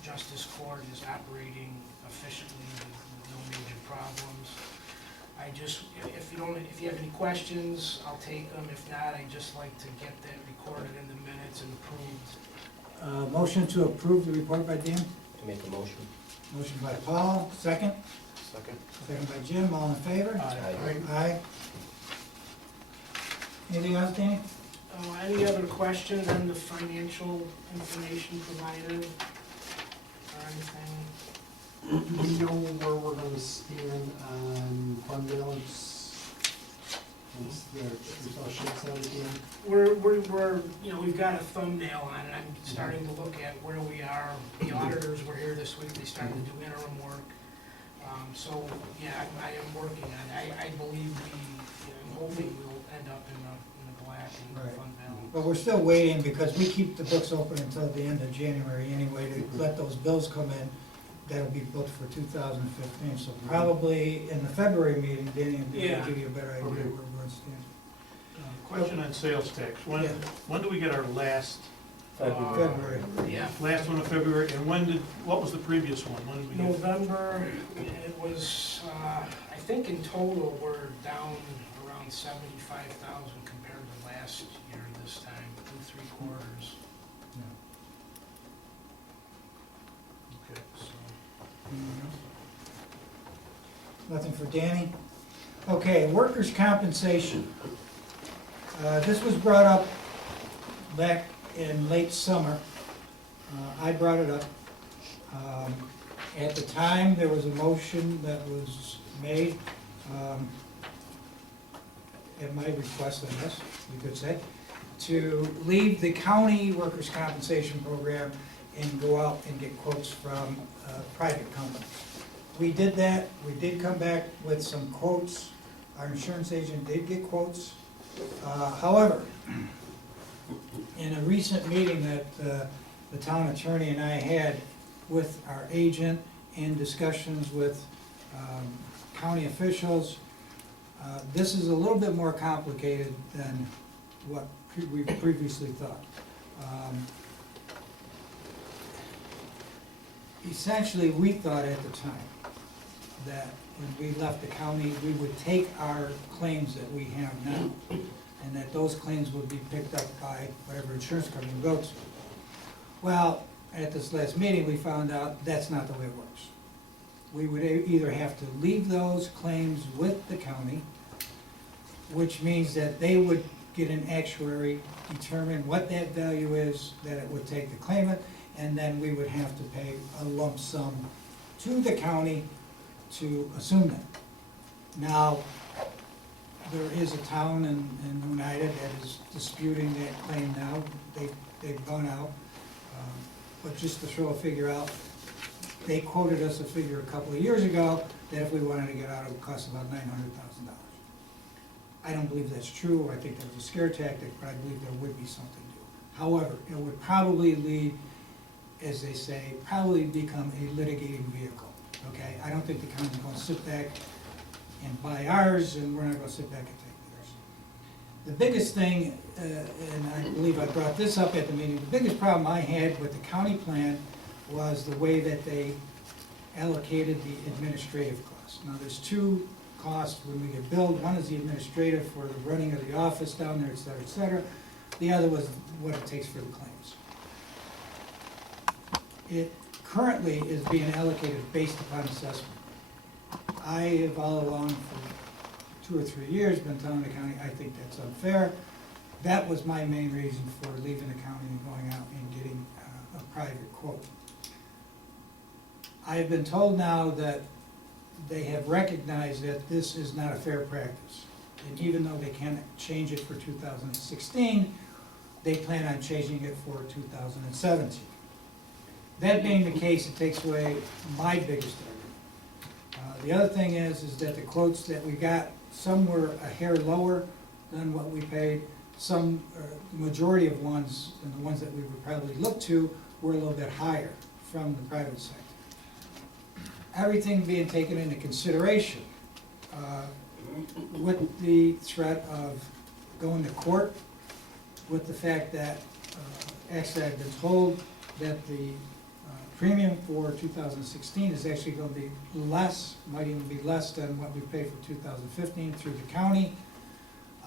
Justice Court is operating efficiently with no major problems. I just, if you have any questions, I'll take them. If not, I'd just like to get that recorded in the minutes and approved. Motion to approve the report by Dan, To make a motion. motion by Paul, second, Second. second by Jim, all in favor? Aye. Aye. Anything else, Danny? Any other questions on the financial information provided or anything? Do we know where we're gonna stand on fund balance? Once the Excel sheet's out again? We're, we've got a thumbnail on it. I'm starting to look at where we are. The auditors were here this week. They started to do interim work. So, yeah, I am working on it. I believe I'm hoping we'll end up in the black in the Right. fund balance. But we're still waiting because we keep the books open until the end of January anyway to let those bills come in. That'll be booked for 2015, so probably in the February meeting, Danny will be able Yeah. to give you a better idea Okay. where we're going to stand. Question on sales tax. Yeah. When do we get our last, February. Yeah. last one in February? And what was the previous one? When did we get? November, it was, I think in total, we're down around 75,000 compared to last year this time, 2 3/4. Okay, so. Nothing for Danny? Okay, workers' compensation. This was brought up back in late summer. I brought it up. At the time, there was a motion that was made, at my request, I guess, you could say, to leave the county workers' compensation program and go out and get quotes from private companies. We did that. We did come back with some quotes. Our insurance agent did get quotes. However, in a recent meeting that the town attorney and I had with our agent and discussions with county officials, this is a little bit more complicated than what we previously thought. Essentially, we thought at the time that when we left the county, we would take our claims that we have now, and that those claims would be picked up by whatever insurance company we go to. Well, at this last meeting, we found out that's not the way it works. We would either have to leave those claims with the county, which means that they would get an actuary, determine what that value is that it would take to claim it, and then we would have to pay a lump sum to the county to assume that. Now, there is a town in United that is disputing that claim now. They've gone out. But just to throw a figure out, they quoted us a figure a couple of years ago that if we wanted to get out, it would cost about $900,000. I don't believe that's true. I think that was a scare tactic, but I believe there would be something to it. However, it would probably lead, as they say, probably become a litigating vehicle, okay? I don't think the county's gonna sit back and buy ours, and we're not gonna sit back and take theirs. The biggest thing, and I believe I brought this up at the meeting, the biggest problem I had with the county plan was the way that they allocated the administrative costs. Now, there's two costs when we get billed. One is the administrative for the running of the office down there, et cetera, et cetera. The other was what it takes for the claims. It currently is being allocated based upon assessment. I have all along for 2 or 3 years been telling the county, I think that's unfair. That was my main reason for leaving the county and going out and getting a private quote. I have been told now that they have recognized that this is not a fair practice. And even though they can't change it for 2016, they plan on changing it for 2017. That being the case, it takes away my biggest argument. The other thing is that the quotes that we got, some were a hair lower than what we paid. Some, the majority of ones, and the ones that we would probably look to, were a little bit higher from the private sector. everything being taken into consideration, with the threat of going to court, with the fact that, actually I've been told that the premium for 2016 is actually going to be less, might even be less than what we paid for 2015 through the county,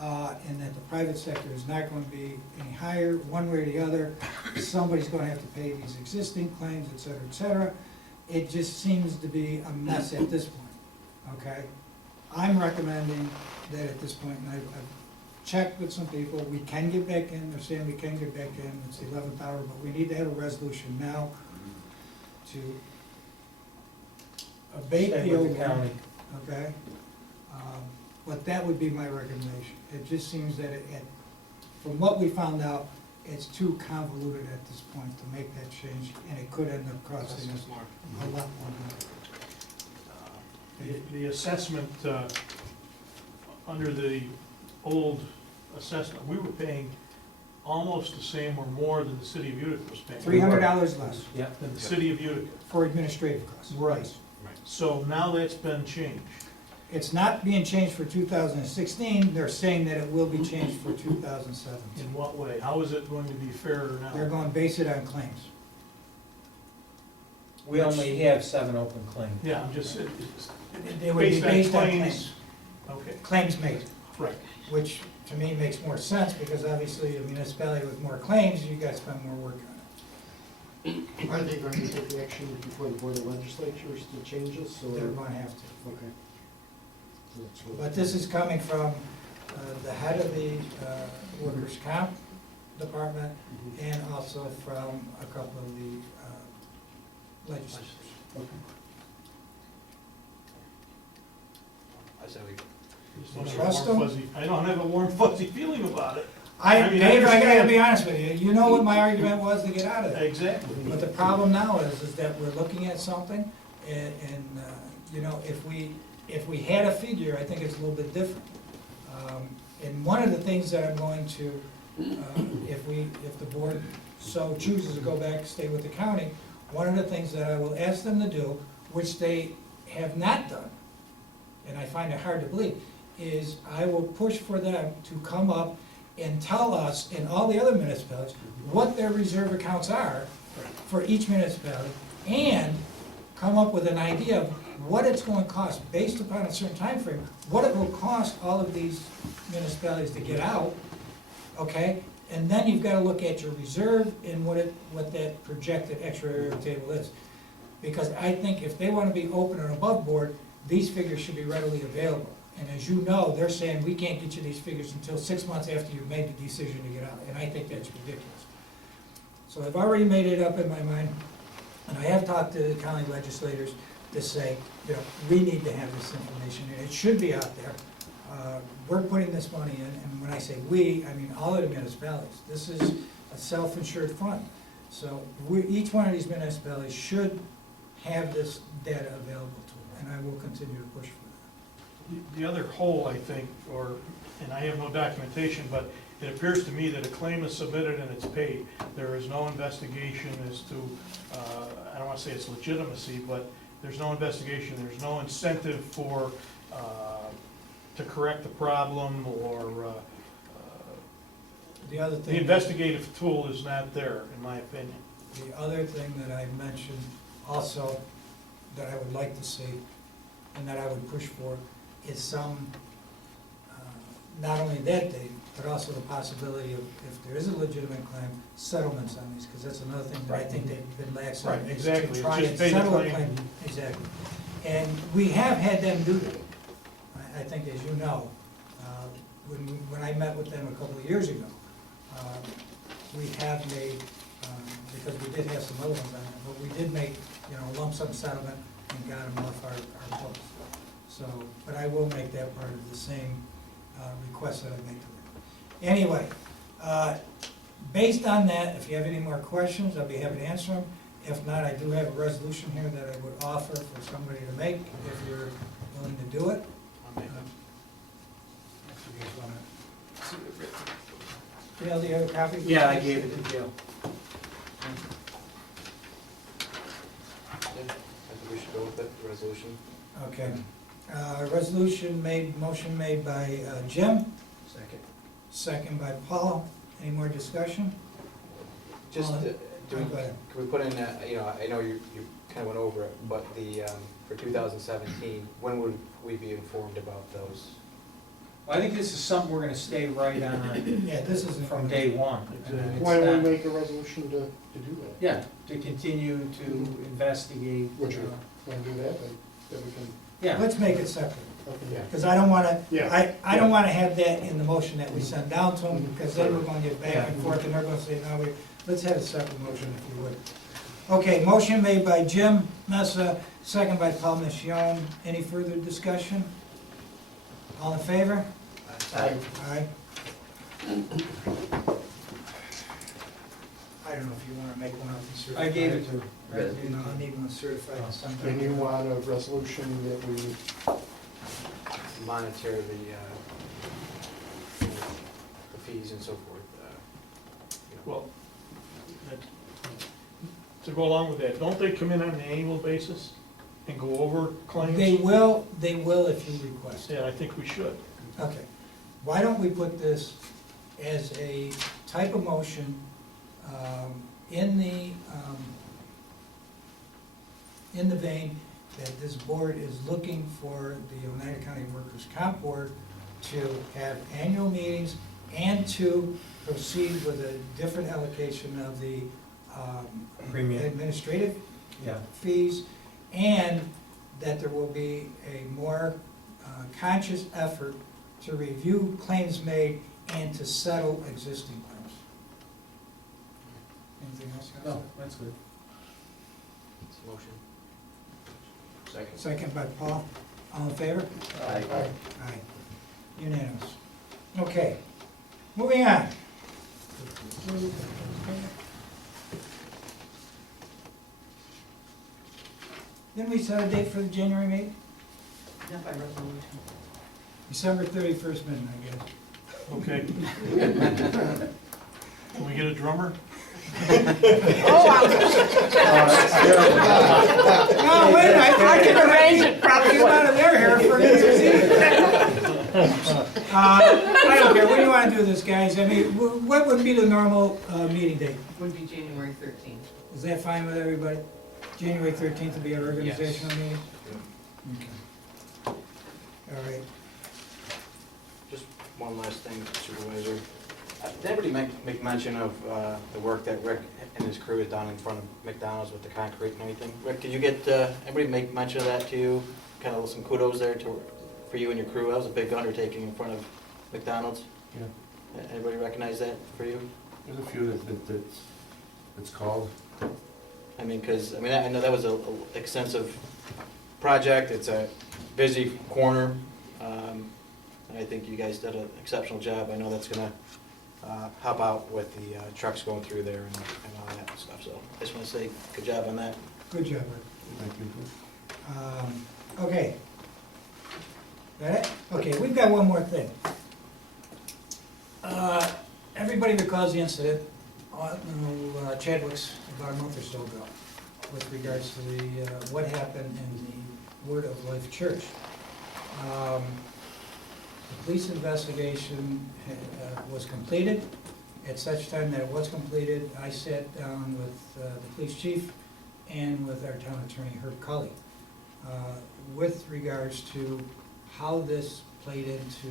and that the private sector is not going to be any higher, one way or the other. Somebody's going to have to pay these existing claims, et cetera, et cetera. It just seems to be a mess at this point, okay? I'm recommending that at this point, and I've checked with some people, we can get back in, they're saying we can get back in, it's the 11th hour, but we need to have a resolution now to abate Stay the with old the one, county. okay? But that would be my recommendation. It just seems that from what we found out, it's too convoluted at this point to make that change, and it could end up costing us a lot more money. The assessment, under the old assessment, we were paying almost the same or more than the city of Utica was paying. $300 less Yep. Than the city of Utica. for administrative costs. Right. So now that's been changed. It's not being changed for 2016, they're saying that it will be changed for 2017. In what way? How is it going to be fairer now? They're going to base it on claims. We only have 7 open claims. Yeah, I'm just, They would be based on claims. claims. Okay, Claims made, right. which to me makes more sense, because obviously a municipality with more claims, you guys spend more work on it. Are they going to take action before the Board of Legislatures to change this, or? They're going to have to. Okay. So that's what- But this is coming from the head of the workers' comp department, Mhm. and also from a couple of the legislators. Okay. I say we, Just don't have a Trust warm them? fuzzy- I don't have a warm fuzzy feeling about it. I, I mean, Dave, I gotta understand. be honest with you, you know what my argument was to get out of it. Exactly. But the problem now is that we're looking at something, and, you know, if we had a figure, I think it's a little bit different. And one of the things that I'm going to, if the board so chooses to go back, stay with the county, one of the things that I will ask them to do, which they have not done, and I find it hard to believe, is I will push for them to come up and tell us and all the other municipalities what their reserve accounts are for each municipality, and come up with an idea of what it's going to cost, based upon a certain time frame, what it will cost all of these municipalities to get out, okay? And then you've got to look at your reserve and what that projected actuarial table is. Because I think if they want to be open and above board, these figures should be readily available. And as you know, they're saying, we can't get you these figures until 6 months after you've made the decision to get out, and I think that's ridiculous. So I've already made it up in my mind, and I have talked to the county legislators to say, you know, we need to have this information, and it should be out there. We're putting this money in, and when I say we, I mean all of the municipalities. This is a self-insured fund. So each one of these municipalities should have this data available to them, and I will continue to push for that. The other hole, I think, and I have no documentation, but it appears to me that a claim is submitted and it's paid. There is no investigation as to, I don't want to say it's legitimacy, but there's no investigation, there's no incentive for, to correct the problem, or, The other the thing, investigative tool is not there, in my opinion. the other thing that I mentioned also that I would like to see, and that I would push for, is some, not only that date, but also the possibility of, if there is a legitimate claim, settlements on these, because that's another thing that I think they've been lax on. Right, is exactly. To It's try just and pay the settle a claim. claim, exactly. And we have had them do that, I think, as you know. When I met with them a couple of years ago, we have made, because we did have some other ones on it, but we did make, you know, a lump sum settlement and got them off our books. So, but I will make that part of the same request that I make to them. Anyway, based on that, if you have any more questions, I'll be happy to answer them. If not, I do have a resolution here that I would offer for somebody to make, if you're willing to do it. I'll make them. Gail, do you have a copy? Yeah, I gave it to Gail. we should go with it, the resolution. Okay. Motion made by Jim, Second. second by Paul. Any more discussion? Just, Go can ahead. we put in, I know you kind of went over it, but for 2017, when would we be informed about those? Well, I think this is something we're gonna stay right on Yeah, this is from day one. Exactly. It's Why not- don't we make a resolution to do that? Yeah, to continue to investigate. Would you want to do that, then we can, Yeah, Let's make it separate, okay. because I don't wanna, Yeah. I don't wanna have that in the motion that we send down to them, because then we're gonna get back and forth, and they're gonna say, no, let's have a separate motion if you would. Okay, motion made by Jim Messa, second by Paul Michon. Any further discussion? All in favor? Aye. Aye. I don't know if you wanna make one up and certify. I gave it to her. You know, I need one certified sometime. Then you want a resolution that we, Monitor the fees and so forth. Well, that- to go along with that, don't they come in on an annual basis and go over claims? They will if you request it. Yeah, I think we should. Okay. Why don't we put this as a type of motion in the vein that this board is looking for the Oneida County Workers' Comp Board to have annual meetings and to proceed with a different allocation of the Premium. administrative Yeah. fees, and that there will be a more conscious effort to review claims made and to settle existing claims. Anything else? you want to No, that's good. It's a motion. Second. say? Second by Paul. All in favor? Aye. Aye. Unanimous. Okay, moving on. Didn't we set a date for the January meeting? Yeah, by resolution. December 31st midnight, I guess. Okay. Can we get a drummer? No, wait, I can arrange it properly out of their hair for New Year's Eve. I don't care, what do you wanna do this, guys? I mean, what would be the normal, meeting date? Would be January 13th. Is that fine with everybody? January 13th to be our organizational meeting? Okay. All right. Just one last thing, Supervisor. Did anybody make mention of the work that Rick and his crew has done in front of McDonald's with the concrete and everything? Rick, did you get, anybody make mention of that to you? Kind of some kudos there for you and your crew? That was a big undertaking in front of McDonald's. Yeah. Anybody recognize that for you? There's a few that's called. I mean, because, I know that was a extensive project. It's a busy corner. And I think you guys did an exceptional job. I know that's gonna help out with the trucks going through there and all that stuff. So I just want to say good job on that. Good job, Rick. Thank you. Okay. Got it? Okay, we've got one more thing. Everybody recalls the incident on Chadwick's about a month or so ago with regards to the what happened in the Word of Life Church. The police investigation was completed. At such time that it was completed, I sat down with the police chief and with our town attorney, Herb Cully, with regards to how this played into,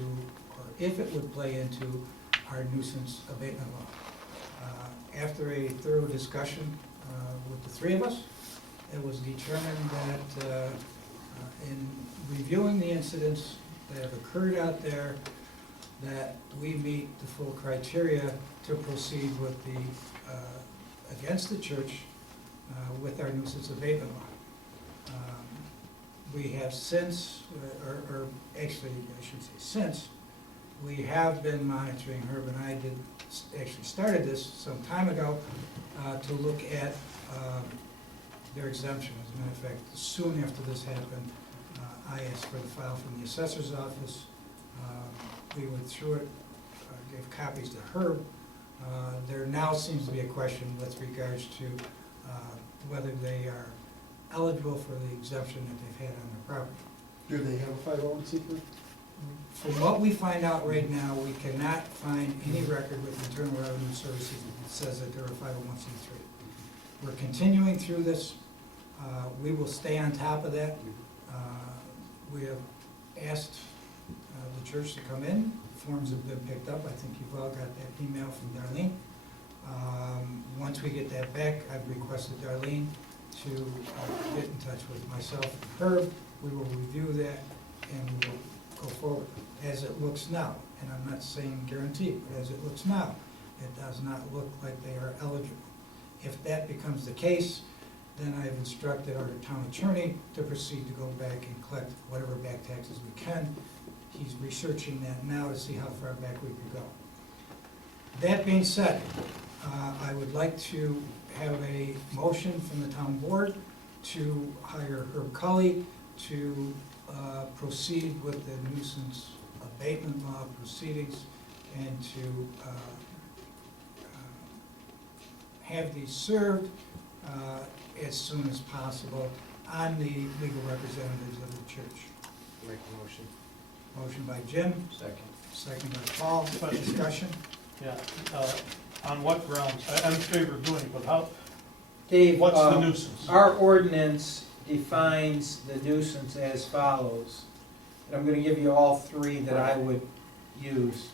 or if it would play into, our nuisance abatement law. After a thorough discussion with the three of us, it was determined that in reviewing the incidents that have occurred out there, that we meet the full criteria to proceed with the, against the church with our nuisance abatement law. We have since, or actually, I should say since, we have been monitoring, Herb and I actually started this some time ago, to look at their exemption. As a matter of fact, soon after this happened, I asked for the file from the assessor's office. We went through it, gave copies to Herb. There now seems to be a question with regards to whether they are eligible for the exemption that they've had on their property. Do they have a 501c3? From what we find out right now, we cannot find any record with Internal Revenue Services that says that they're a 501c3. We're continuing through this. We will stay on top of that. We have asked the church to come in. Forms have been picked up. I think you've all got that email from Darlene. Once we get that back, I've requested Darlene to get in touch with myself and Herb. We will review that and we will go forward. As it looks now, and I'm not saying guaranteed, but as it looks now, it does not look like they are eligible. If that becomes the case, then I have instructed our town attorney to proceed to go back and collect whatever back taxes we can. He's researching that now to see how far back we can go. That being said, I would like to have a motion from the town board to hire Herb Cully to proceed with the nuisance abatement law proceedings and to have these served as soon as possible on the legal representatives of the church. Make a motion. Motion by Jim, Second. second by Paul. Discussion? Yeah, on what grounds? I'm in favor of doing it, but how, Dave, what's the nuisance? our ordinance defines the nuisance as follows. And I'm gonna give you all three that I would use.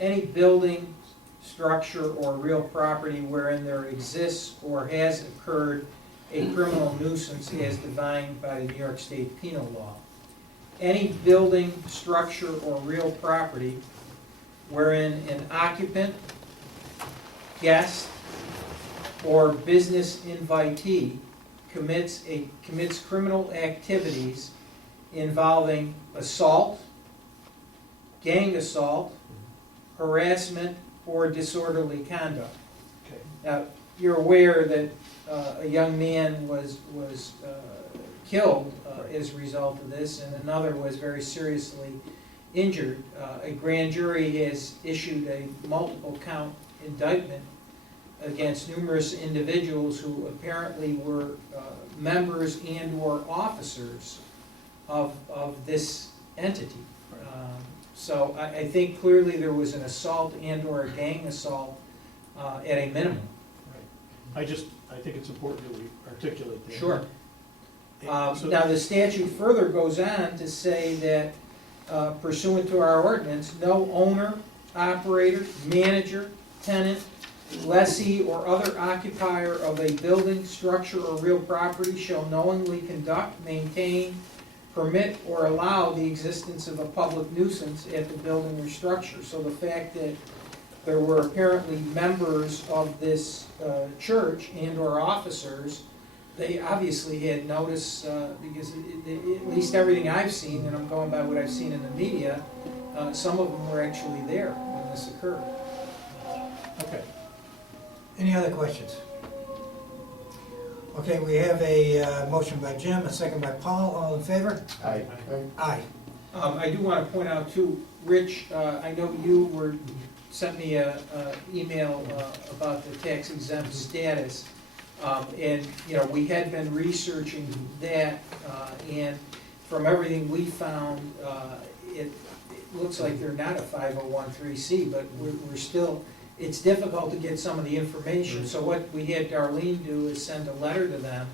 Any building, structure, or real property wherein there exists or has occurred a criminal nuisance as defined by the New York State Penal Law. Any building, structure, or real property wherein an occupant, guest, or business invitee commits criminal activities involving assault, gang assault, harassment, or disorderly conduct. Okay. Now, you're aware that a young man was killed as a result of this, and another was very seriously injured. A grand jury has issued a multiple count indictment against numerous individuals who apparently were members and/or officers of this entity. So I think clearly there was an assault and/or a gang assault at a minimum. I think it's important that we articulate that. Sure. So- Now, the statute further goes on to say that pursuant to our ordinance, no owner, operator, manager, tenant, lessee, or other occupier of a building, structure, or real property shall knowingly conduct, maintain, permit, or allow the existence of a public nuisance at the building or structure. So the fact that there were apparently members of this church and/or officers, they obviously had notice, because at least everything I've seen, and I'm going by what I've seen in the media, some of them were actually there when this occurred. Okay. Any other questions? Okay, we have a motion by Jim, a second by Paul. All in favor? Aye. Aye. I do want to point out too, Rich, I know you sent me a email about the tax exempt status. And, you know, we had been researching that, and from everything we found, it looks like they're not a 501(c), but we're still, it's difficult to get some of the information. So what we had Darlene do is send a letter to them,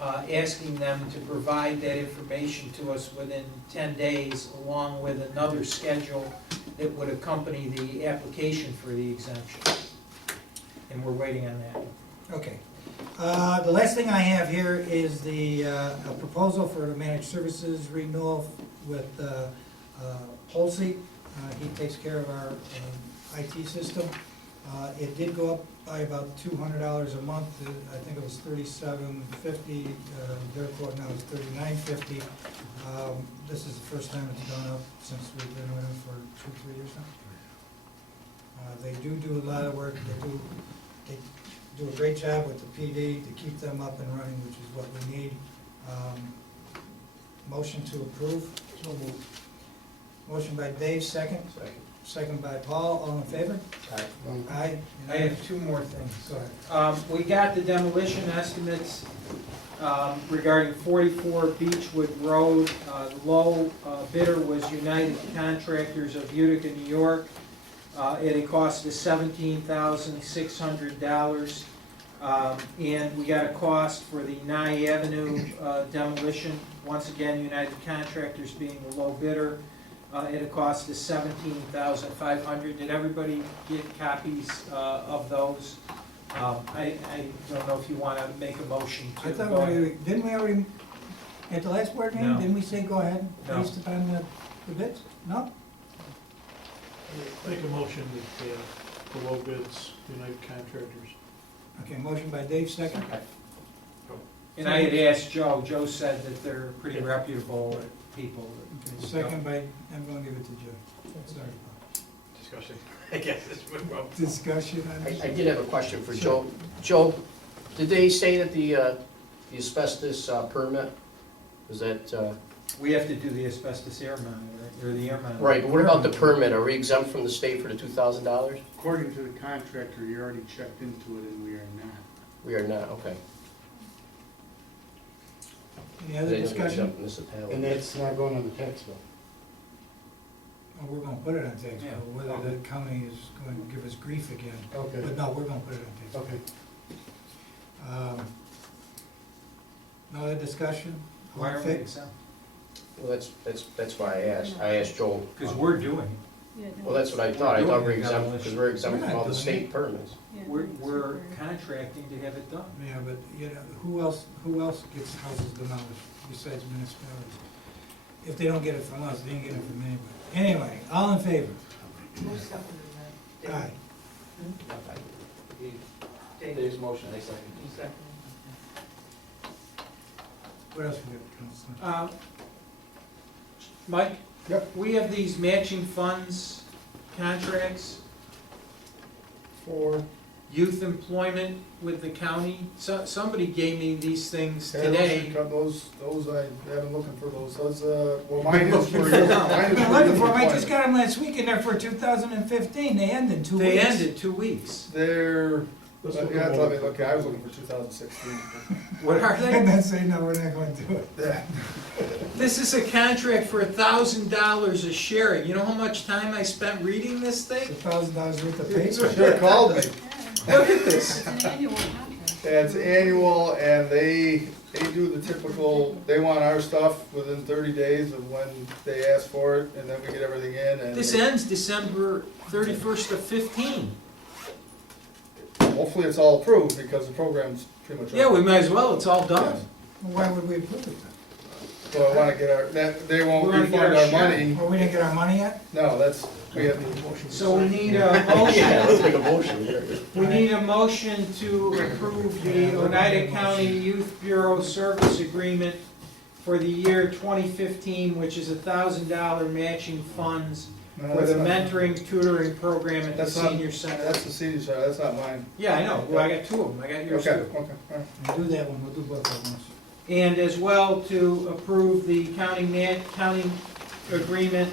asking them to provide that information to us within 10 days, along with another schedule that would accompany the application for the exemption. And we're waiting on that. Okay. The last thing I have here is the a proposal for the managed services renewal with Holsey. He takes care of our IT system. It did go up by about $200 a month. I think it was $37.50. Their quote now is $39.50. This is the first time it's gone up since we've been with them for 2-3 years now. They do a lot of work. They do a great job with the PD to keep them up and running, which is what we need. Motion to approve. So moved. Motion by Dave, second. Second by Paul. All in favor? Aye. Aye. I have two more things. Go ahead. We got the demolition estimates regarding 44 Beechwood Road. The low bidder was United Contractors of Utica, New York, at a cost of $17,600. And we got a cost for the Nye Avenue demolition. Once again, United Contractors being the low bidder, at a cost of $17,500. Did everybody get copies of those? I don't know if you want to make a motion to. I thought didn't we already, at the last board meeting, No. didn't we say go ahead, No. based upon the bids? No? Make a motion that the low bids, United Contractors. Okay, motion by Dave, second. And I had asked Joe. Joe said that they're pretty reputable people. Okay, second by, I'm gonna give it to Joe. Sorry. Discussion. I guess it's moved on. Discussion on I this? did have a question for Sure. Joe. Joe, did they say that the asbestos permit, was that, We have to do the asbestos air monitor, or the air monitor. right, but what about the permit? Are we exempt from the state for the $2,000? According to the contractor, you already checked into it and we are not. We are not, okay. Any They other don't discussion? exempt municipality. And that's not going on the tax bill. Oh, we're gonna put it on tax Yeah. bill, whether the county is going to give us grief again. Okay, But no, we're gonna put it on tax bill. okay. No other discussion? All Why in are we fa- exempt? Well, that's why I asked. I asked Joel. Because we're doing Well, that's what I thought. I thought we're Doing exempt, demolition. because we're exempt We're from not all the doing state it. permits. it. We're contracting to have it done. Yeah, but, you know, who else gets houses demolished besides municipalities? If they don't get it from us, they ain't getting it from anybody. Anyway, all in favor? Aye. Dave's motion, I second. What else we got, Councilman? Mike? Yep. We have these matching funds contracts, For? youth employment with the county. Somebody gave me these things Yeah, today. those, I've been looking for those, well, mine is for you. Mine I've been looking for them, I just got them last week and they're for 2015, they end in 2 weeks. They ended 2 weeks. They're, Let's yeah, look at let me both. look, I was looking for 2016. What are And they? then say, no, we're not going to do it. Yeah. This is a contract for $1,000 a share. You know how much time I spent reading this It's thing? $1,000 worth of You paper. should've called me. Look at this. Yeah, it's annual, and they do the typical, they want our stuff within 30 days of when they ask for it, and then we get everything in, and This ends December 31st of 15. hopefully it's all approved, because the program's pretty much over. Yeah, we might as well, it's all done. Why would we approve it then? So I wanna get our, they won't We're gonna get refund our our share. money. Well, we didn't get our money yet? No, that's, we have, So we need a Yeah, let's motion. make a motion. We need a motion to approve the Oneida County Youth Bureau Service Agreement for the year 2015, which is $1,000 matching funds no, for that's the not, mentoring tutoring program at the That's not- senior center. that's the senior center, that's not mine. Yeah, I know, well, I got two of them, I got yours Okay, too. okay, all right. We'll do that one, we'll do both at once. And as well to approve the county agreement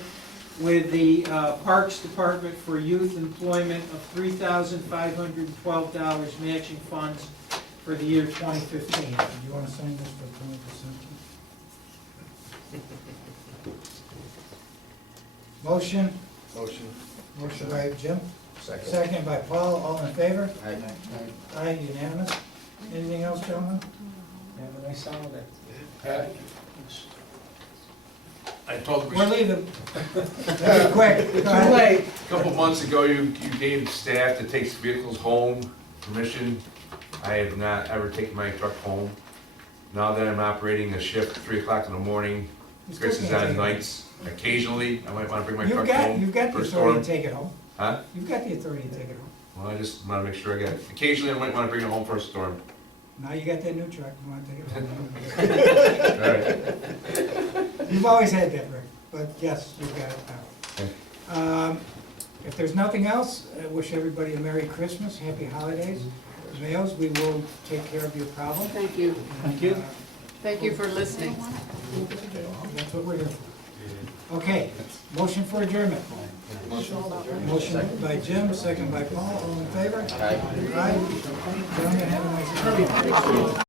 with the Parks Department for youth employment of $3,512 matching funds for the year 2015. Do you want to sign this for 20%? Motion, Motion. motion by Jim, Second. second by Paul, all in favor? Aye. Aye, unanimous. Anything else, gentlemen? Have a nice holiday. I told We're leaving. Very quick. Go ahead. A couple months ago, you gave staff that takes vehicles home permission. I have not ever taken my truck home. Now that I'm operating a shift at 3 o'clock in the morning, You still Chris is can't take on it. nights, occasionally, I might wanna bring my You've truck got, home you've got for the a authority storm. to take it home. Huh? You've got the authority to take it home. Well, I just wanna make sure I got it. Occasionally, I might wanna bring it home for a storm. Now you got that new truck, you want to take it home. All right. You've always had that, Rick, but yes, you've got it now. If there's nothing else, I wish everybody a Merry Christmas, Happy Holidays. Males, we will take care of your problem. Thank you. Thank you. Thank you for listening. That's what we're here for. Okay, motion for adjournment. Motion by Jim, second by Paul, all in favor? Aye. Aye. Gentlemen, have a nice evening.